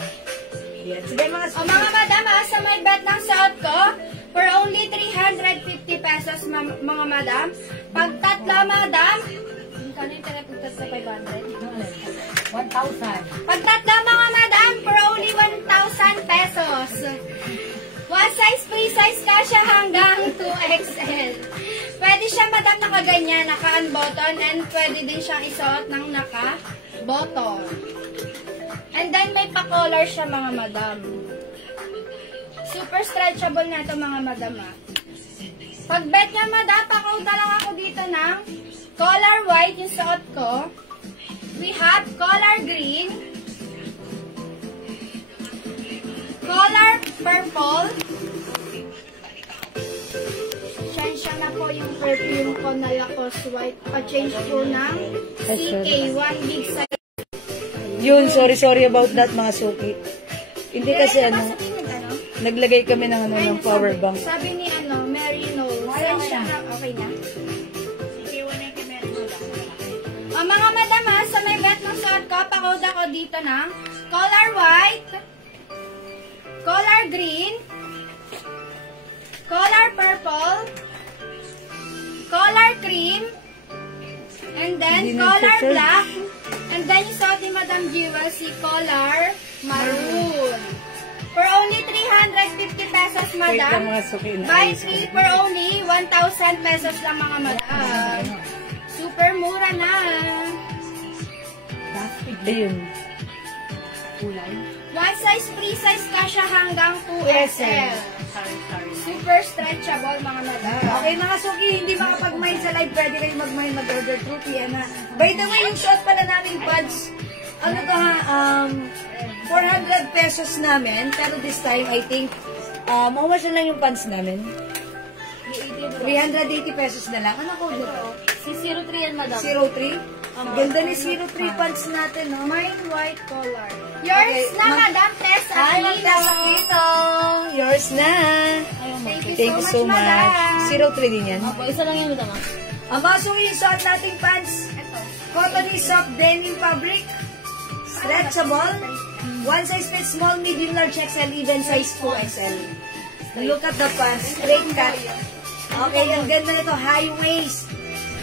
Ayan. Sige, mga O suki. mga madam, sa may bet ng suot ko, for only 350 pesos, mga madam. Pag tatlo, madam, kano yung tinapagtas sa 500? 1,000. Pag tatlo, mga madam, for only 1,000 pesos. One size, free size ka siya hanggang 2XL. Pwede siya, madam, nakaganyan, naka-unbutton, and pwede din siyang isuot ng naka-button. And then, may pa-color siya, mga madam. Super stretchable na ito mga madam. Pag bet nga madam, pakauta lang ako dito ng color white yung suot ko. We have color green, color purple. Siya na po yung perfume ko na Lacoste White. Pa-change po ng CK1 big size. Yun, sorry about that mga suki. Hindi kasi naglagay kami ng ng power bank. Sabi ni Mary No. Siya na, okay na. Mga madam sa may bet ng suot ko, pakoda ko dito ng color white, color green, color purple, color cream, and then color black, and then yung suot ni Madam Jewel si color maroon. For only 350 pesos, madam. Buy 3 for only 1,000 pesos lang mga madam. Super mura na. Ayun. One size, free size kasha hanggang 2XL. Super stretchable mga madam. Okay mga suki, hindi makapag-mine sa live, pwede kayo mag-mine, mag-order through Piana. By the way, yung shot pala namin pads, ano to ha, 400 pesos namin, pero this time, I think, maumas na lang yung pants namin. 380 pesos na lang. Ano ko dito? Si 03 yan, madam. 03? Ganda ni 03 pants natin, no? Mine white color. Yours na, Madam Tessa. Ay, Tessa Quito. Yours na. Thank you so much. Madam. 03 din yan. Opo, isa lang yan, madam. Ang baso yung suot nating pants. Cotton soft denim fabric. Stretchable. One size fits small, medium, large, XL, even size 2XL. Look at the pants. Straight cut. Okay, ang ganda nito. High waist.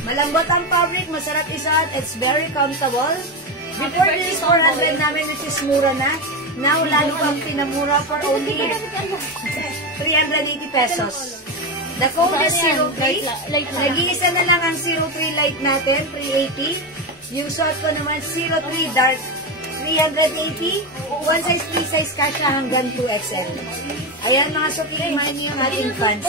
Malambot ang fabric. Masarap isuot. It's very comfortable. Before this 400 namin, which is mura na. Now, lalo pang pinamura for only 380 pesos. The code is 03. Nag-iisa na lang ang 03 light natin, 380. Yung short ko naman, 03 dark, 380. One size, free size kasha hanggang 2XL. Ayan mga suki, kumain niyo yung ating pants.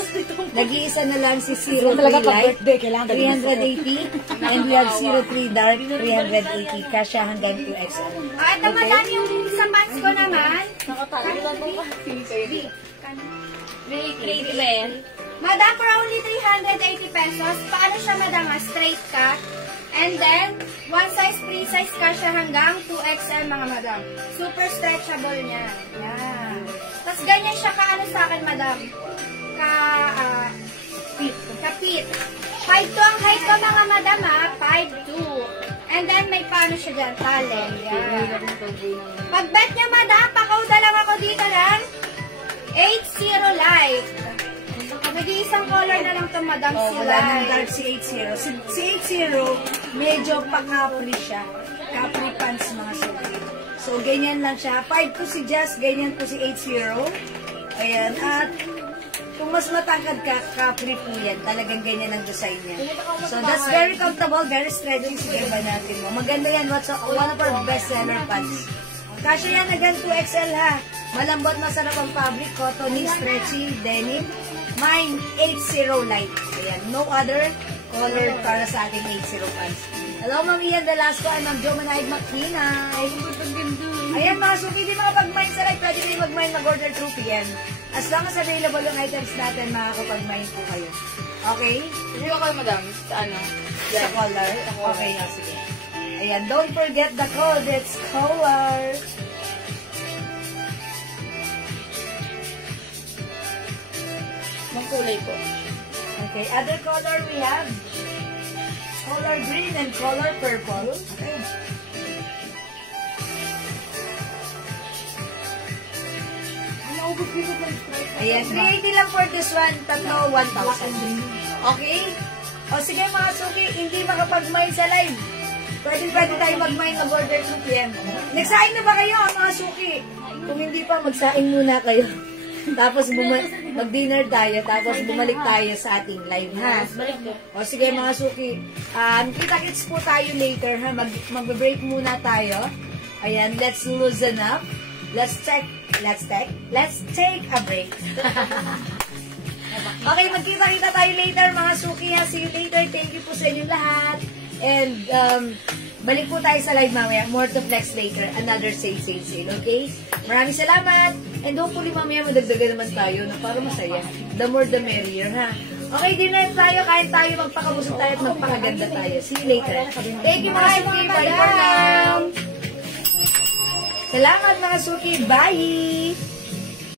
Nag-iisa na lang si 03 light, 380. And we have 03 dark, 380. Kasha hanggang 2XL. Ito madam yung sa pants ko naman. Madam, for only 380 pesos. Paano siya madam? Straight cut. And then, one size, free size kasha hanggang 2XL mga madam. Super stretchable niya. Yan. Tapos ganyan siya kaano sa akin madam. Kapit. 5'2" ang height ko mga madam ha. 5'2". And then may paano siya dyan. Talent. Yan. Pag bet niya madam, pakauda lang ako dito lang. 80 light. Nag-iisang color na lang ito, madam, si Wala nang light. dark si 80. Si 80, medyo pang-capri siya. Capri pants mga suki. So, ganyan lang siya. 5 po si Jazz, ganyan po si 80. Ayan. At kung mas matangkad ka, capri po yan. Talagang ganyan ang design niya. So, that's very comfortable, very stretchy. Sige ba natin mo. Maganda yan. One of our best-seller pants. Kasya yan, again, 2XL ha. Malambot, masarap ang fabric. Cottony, stretchy, denim. Mine, 80 light. Ayan. No other color para sa ating 80 pants. Hello, Ma'am Ian Velasco. I'm Ma'am Jo Manahid Makinay. Ayan, mga suki, di makapag-mine sa light. Pwede kayo mag-mine, mag-order through PM. As long as available yung items natin, makakapag-mine po kayo. Okay? Hindi ko kayo, madam. Sa ano? Sa color? Okay, sige. Ayan, don't forget the code. It's color. Kulay po. Okay, other color we have color green and color purple. Okay. Ayan, 380 lang for this one. Tatlo, 1,000. Okay? O sige mga suki, hindi makapag-mine sa live. Pwede tayo mag-mine, mag-order 2 PM. Nagsaing na ba kayo mga suki? Kung hindi pa, magsaing muna kayo. Tapos mag-dinner tayo, tapos bumalik tayo sa ating live, ha? O sige mga suki, kita-kits po tayo later, ha? Mag-break muna tayo. Ayan, let's loosen up. let's take a break. Okay, magkita-kita tayo later mga suki ha. See you later. Thank you po sa inyong lahat. And balik po tayo sa live mamaya. More to flex later. Another sale. Okay? Maraming salamat. And hopefully mamaya madagdagan naman tayo na para masaya. The more the merrier ha. Okay, dinner tayo. Kain tayo. Magpakabusog tayo at magpakaganda tayo. See you later. Thank you mga suki. Bye for now. Salamat mga suki. Bye!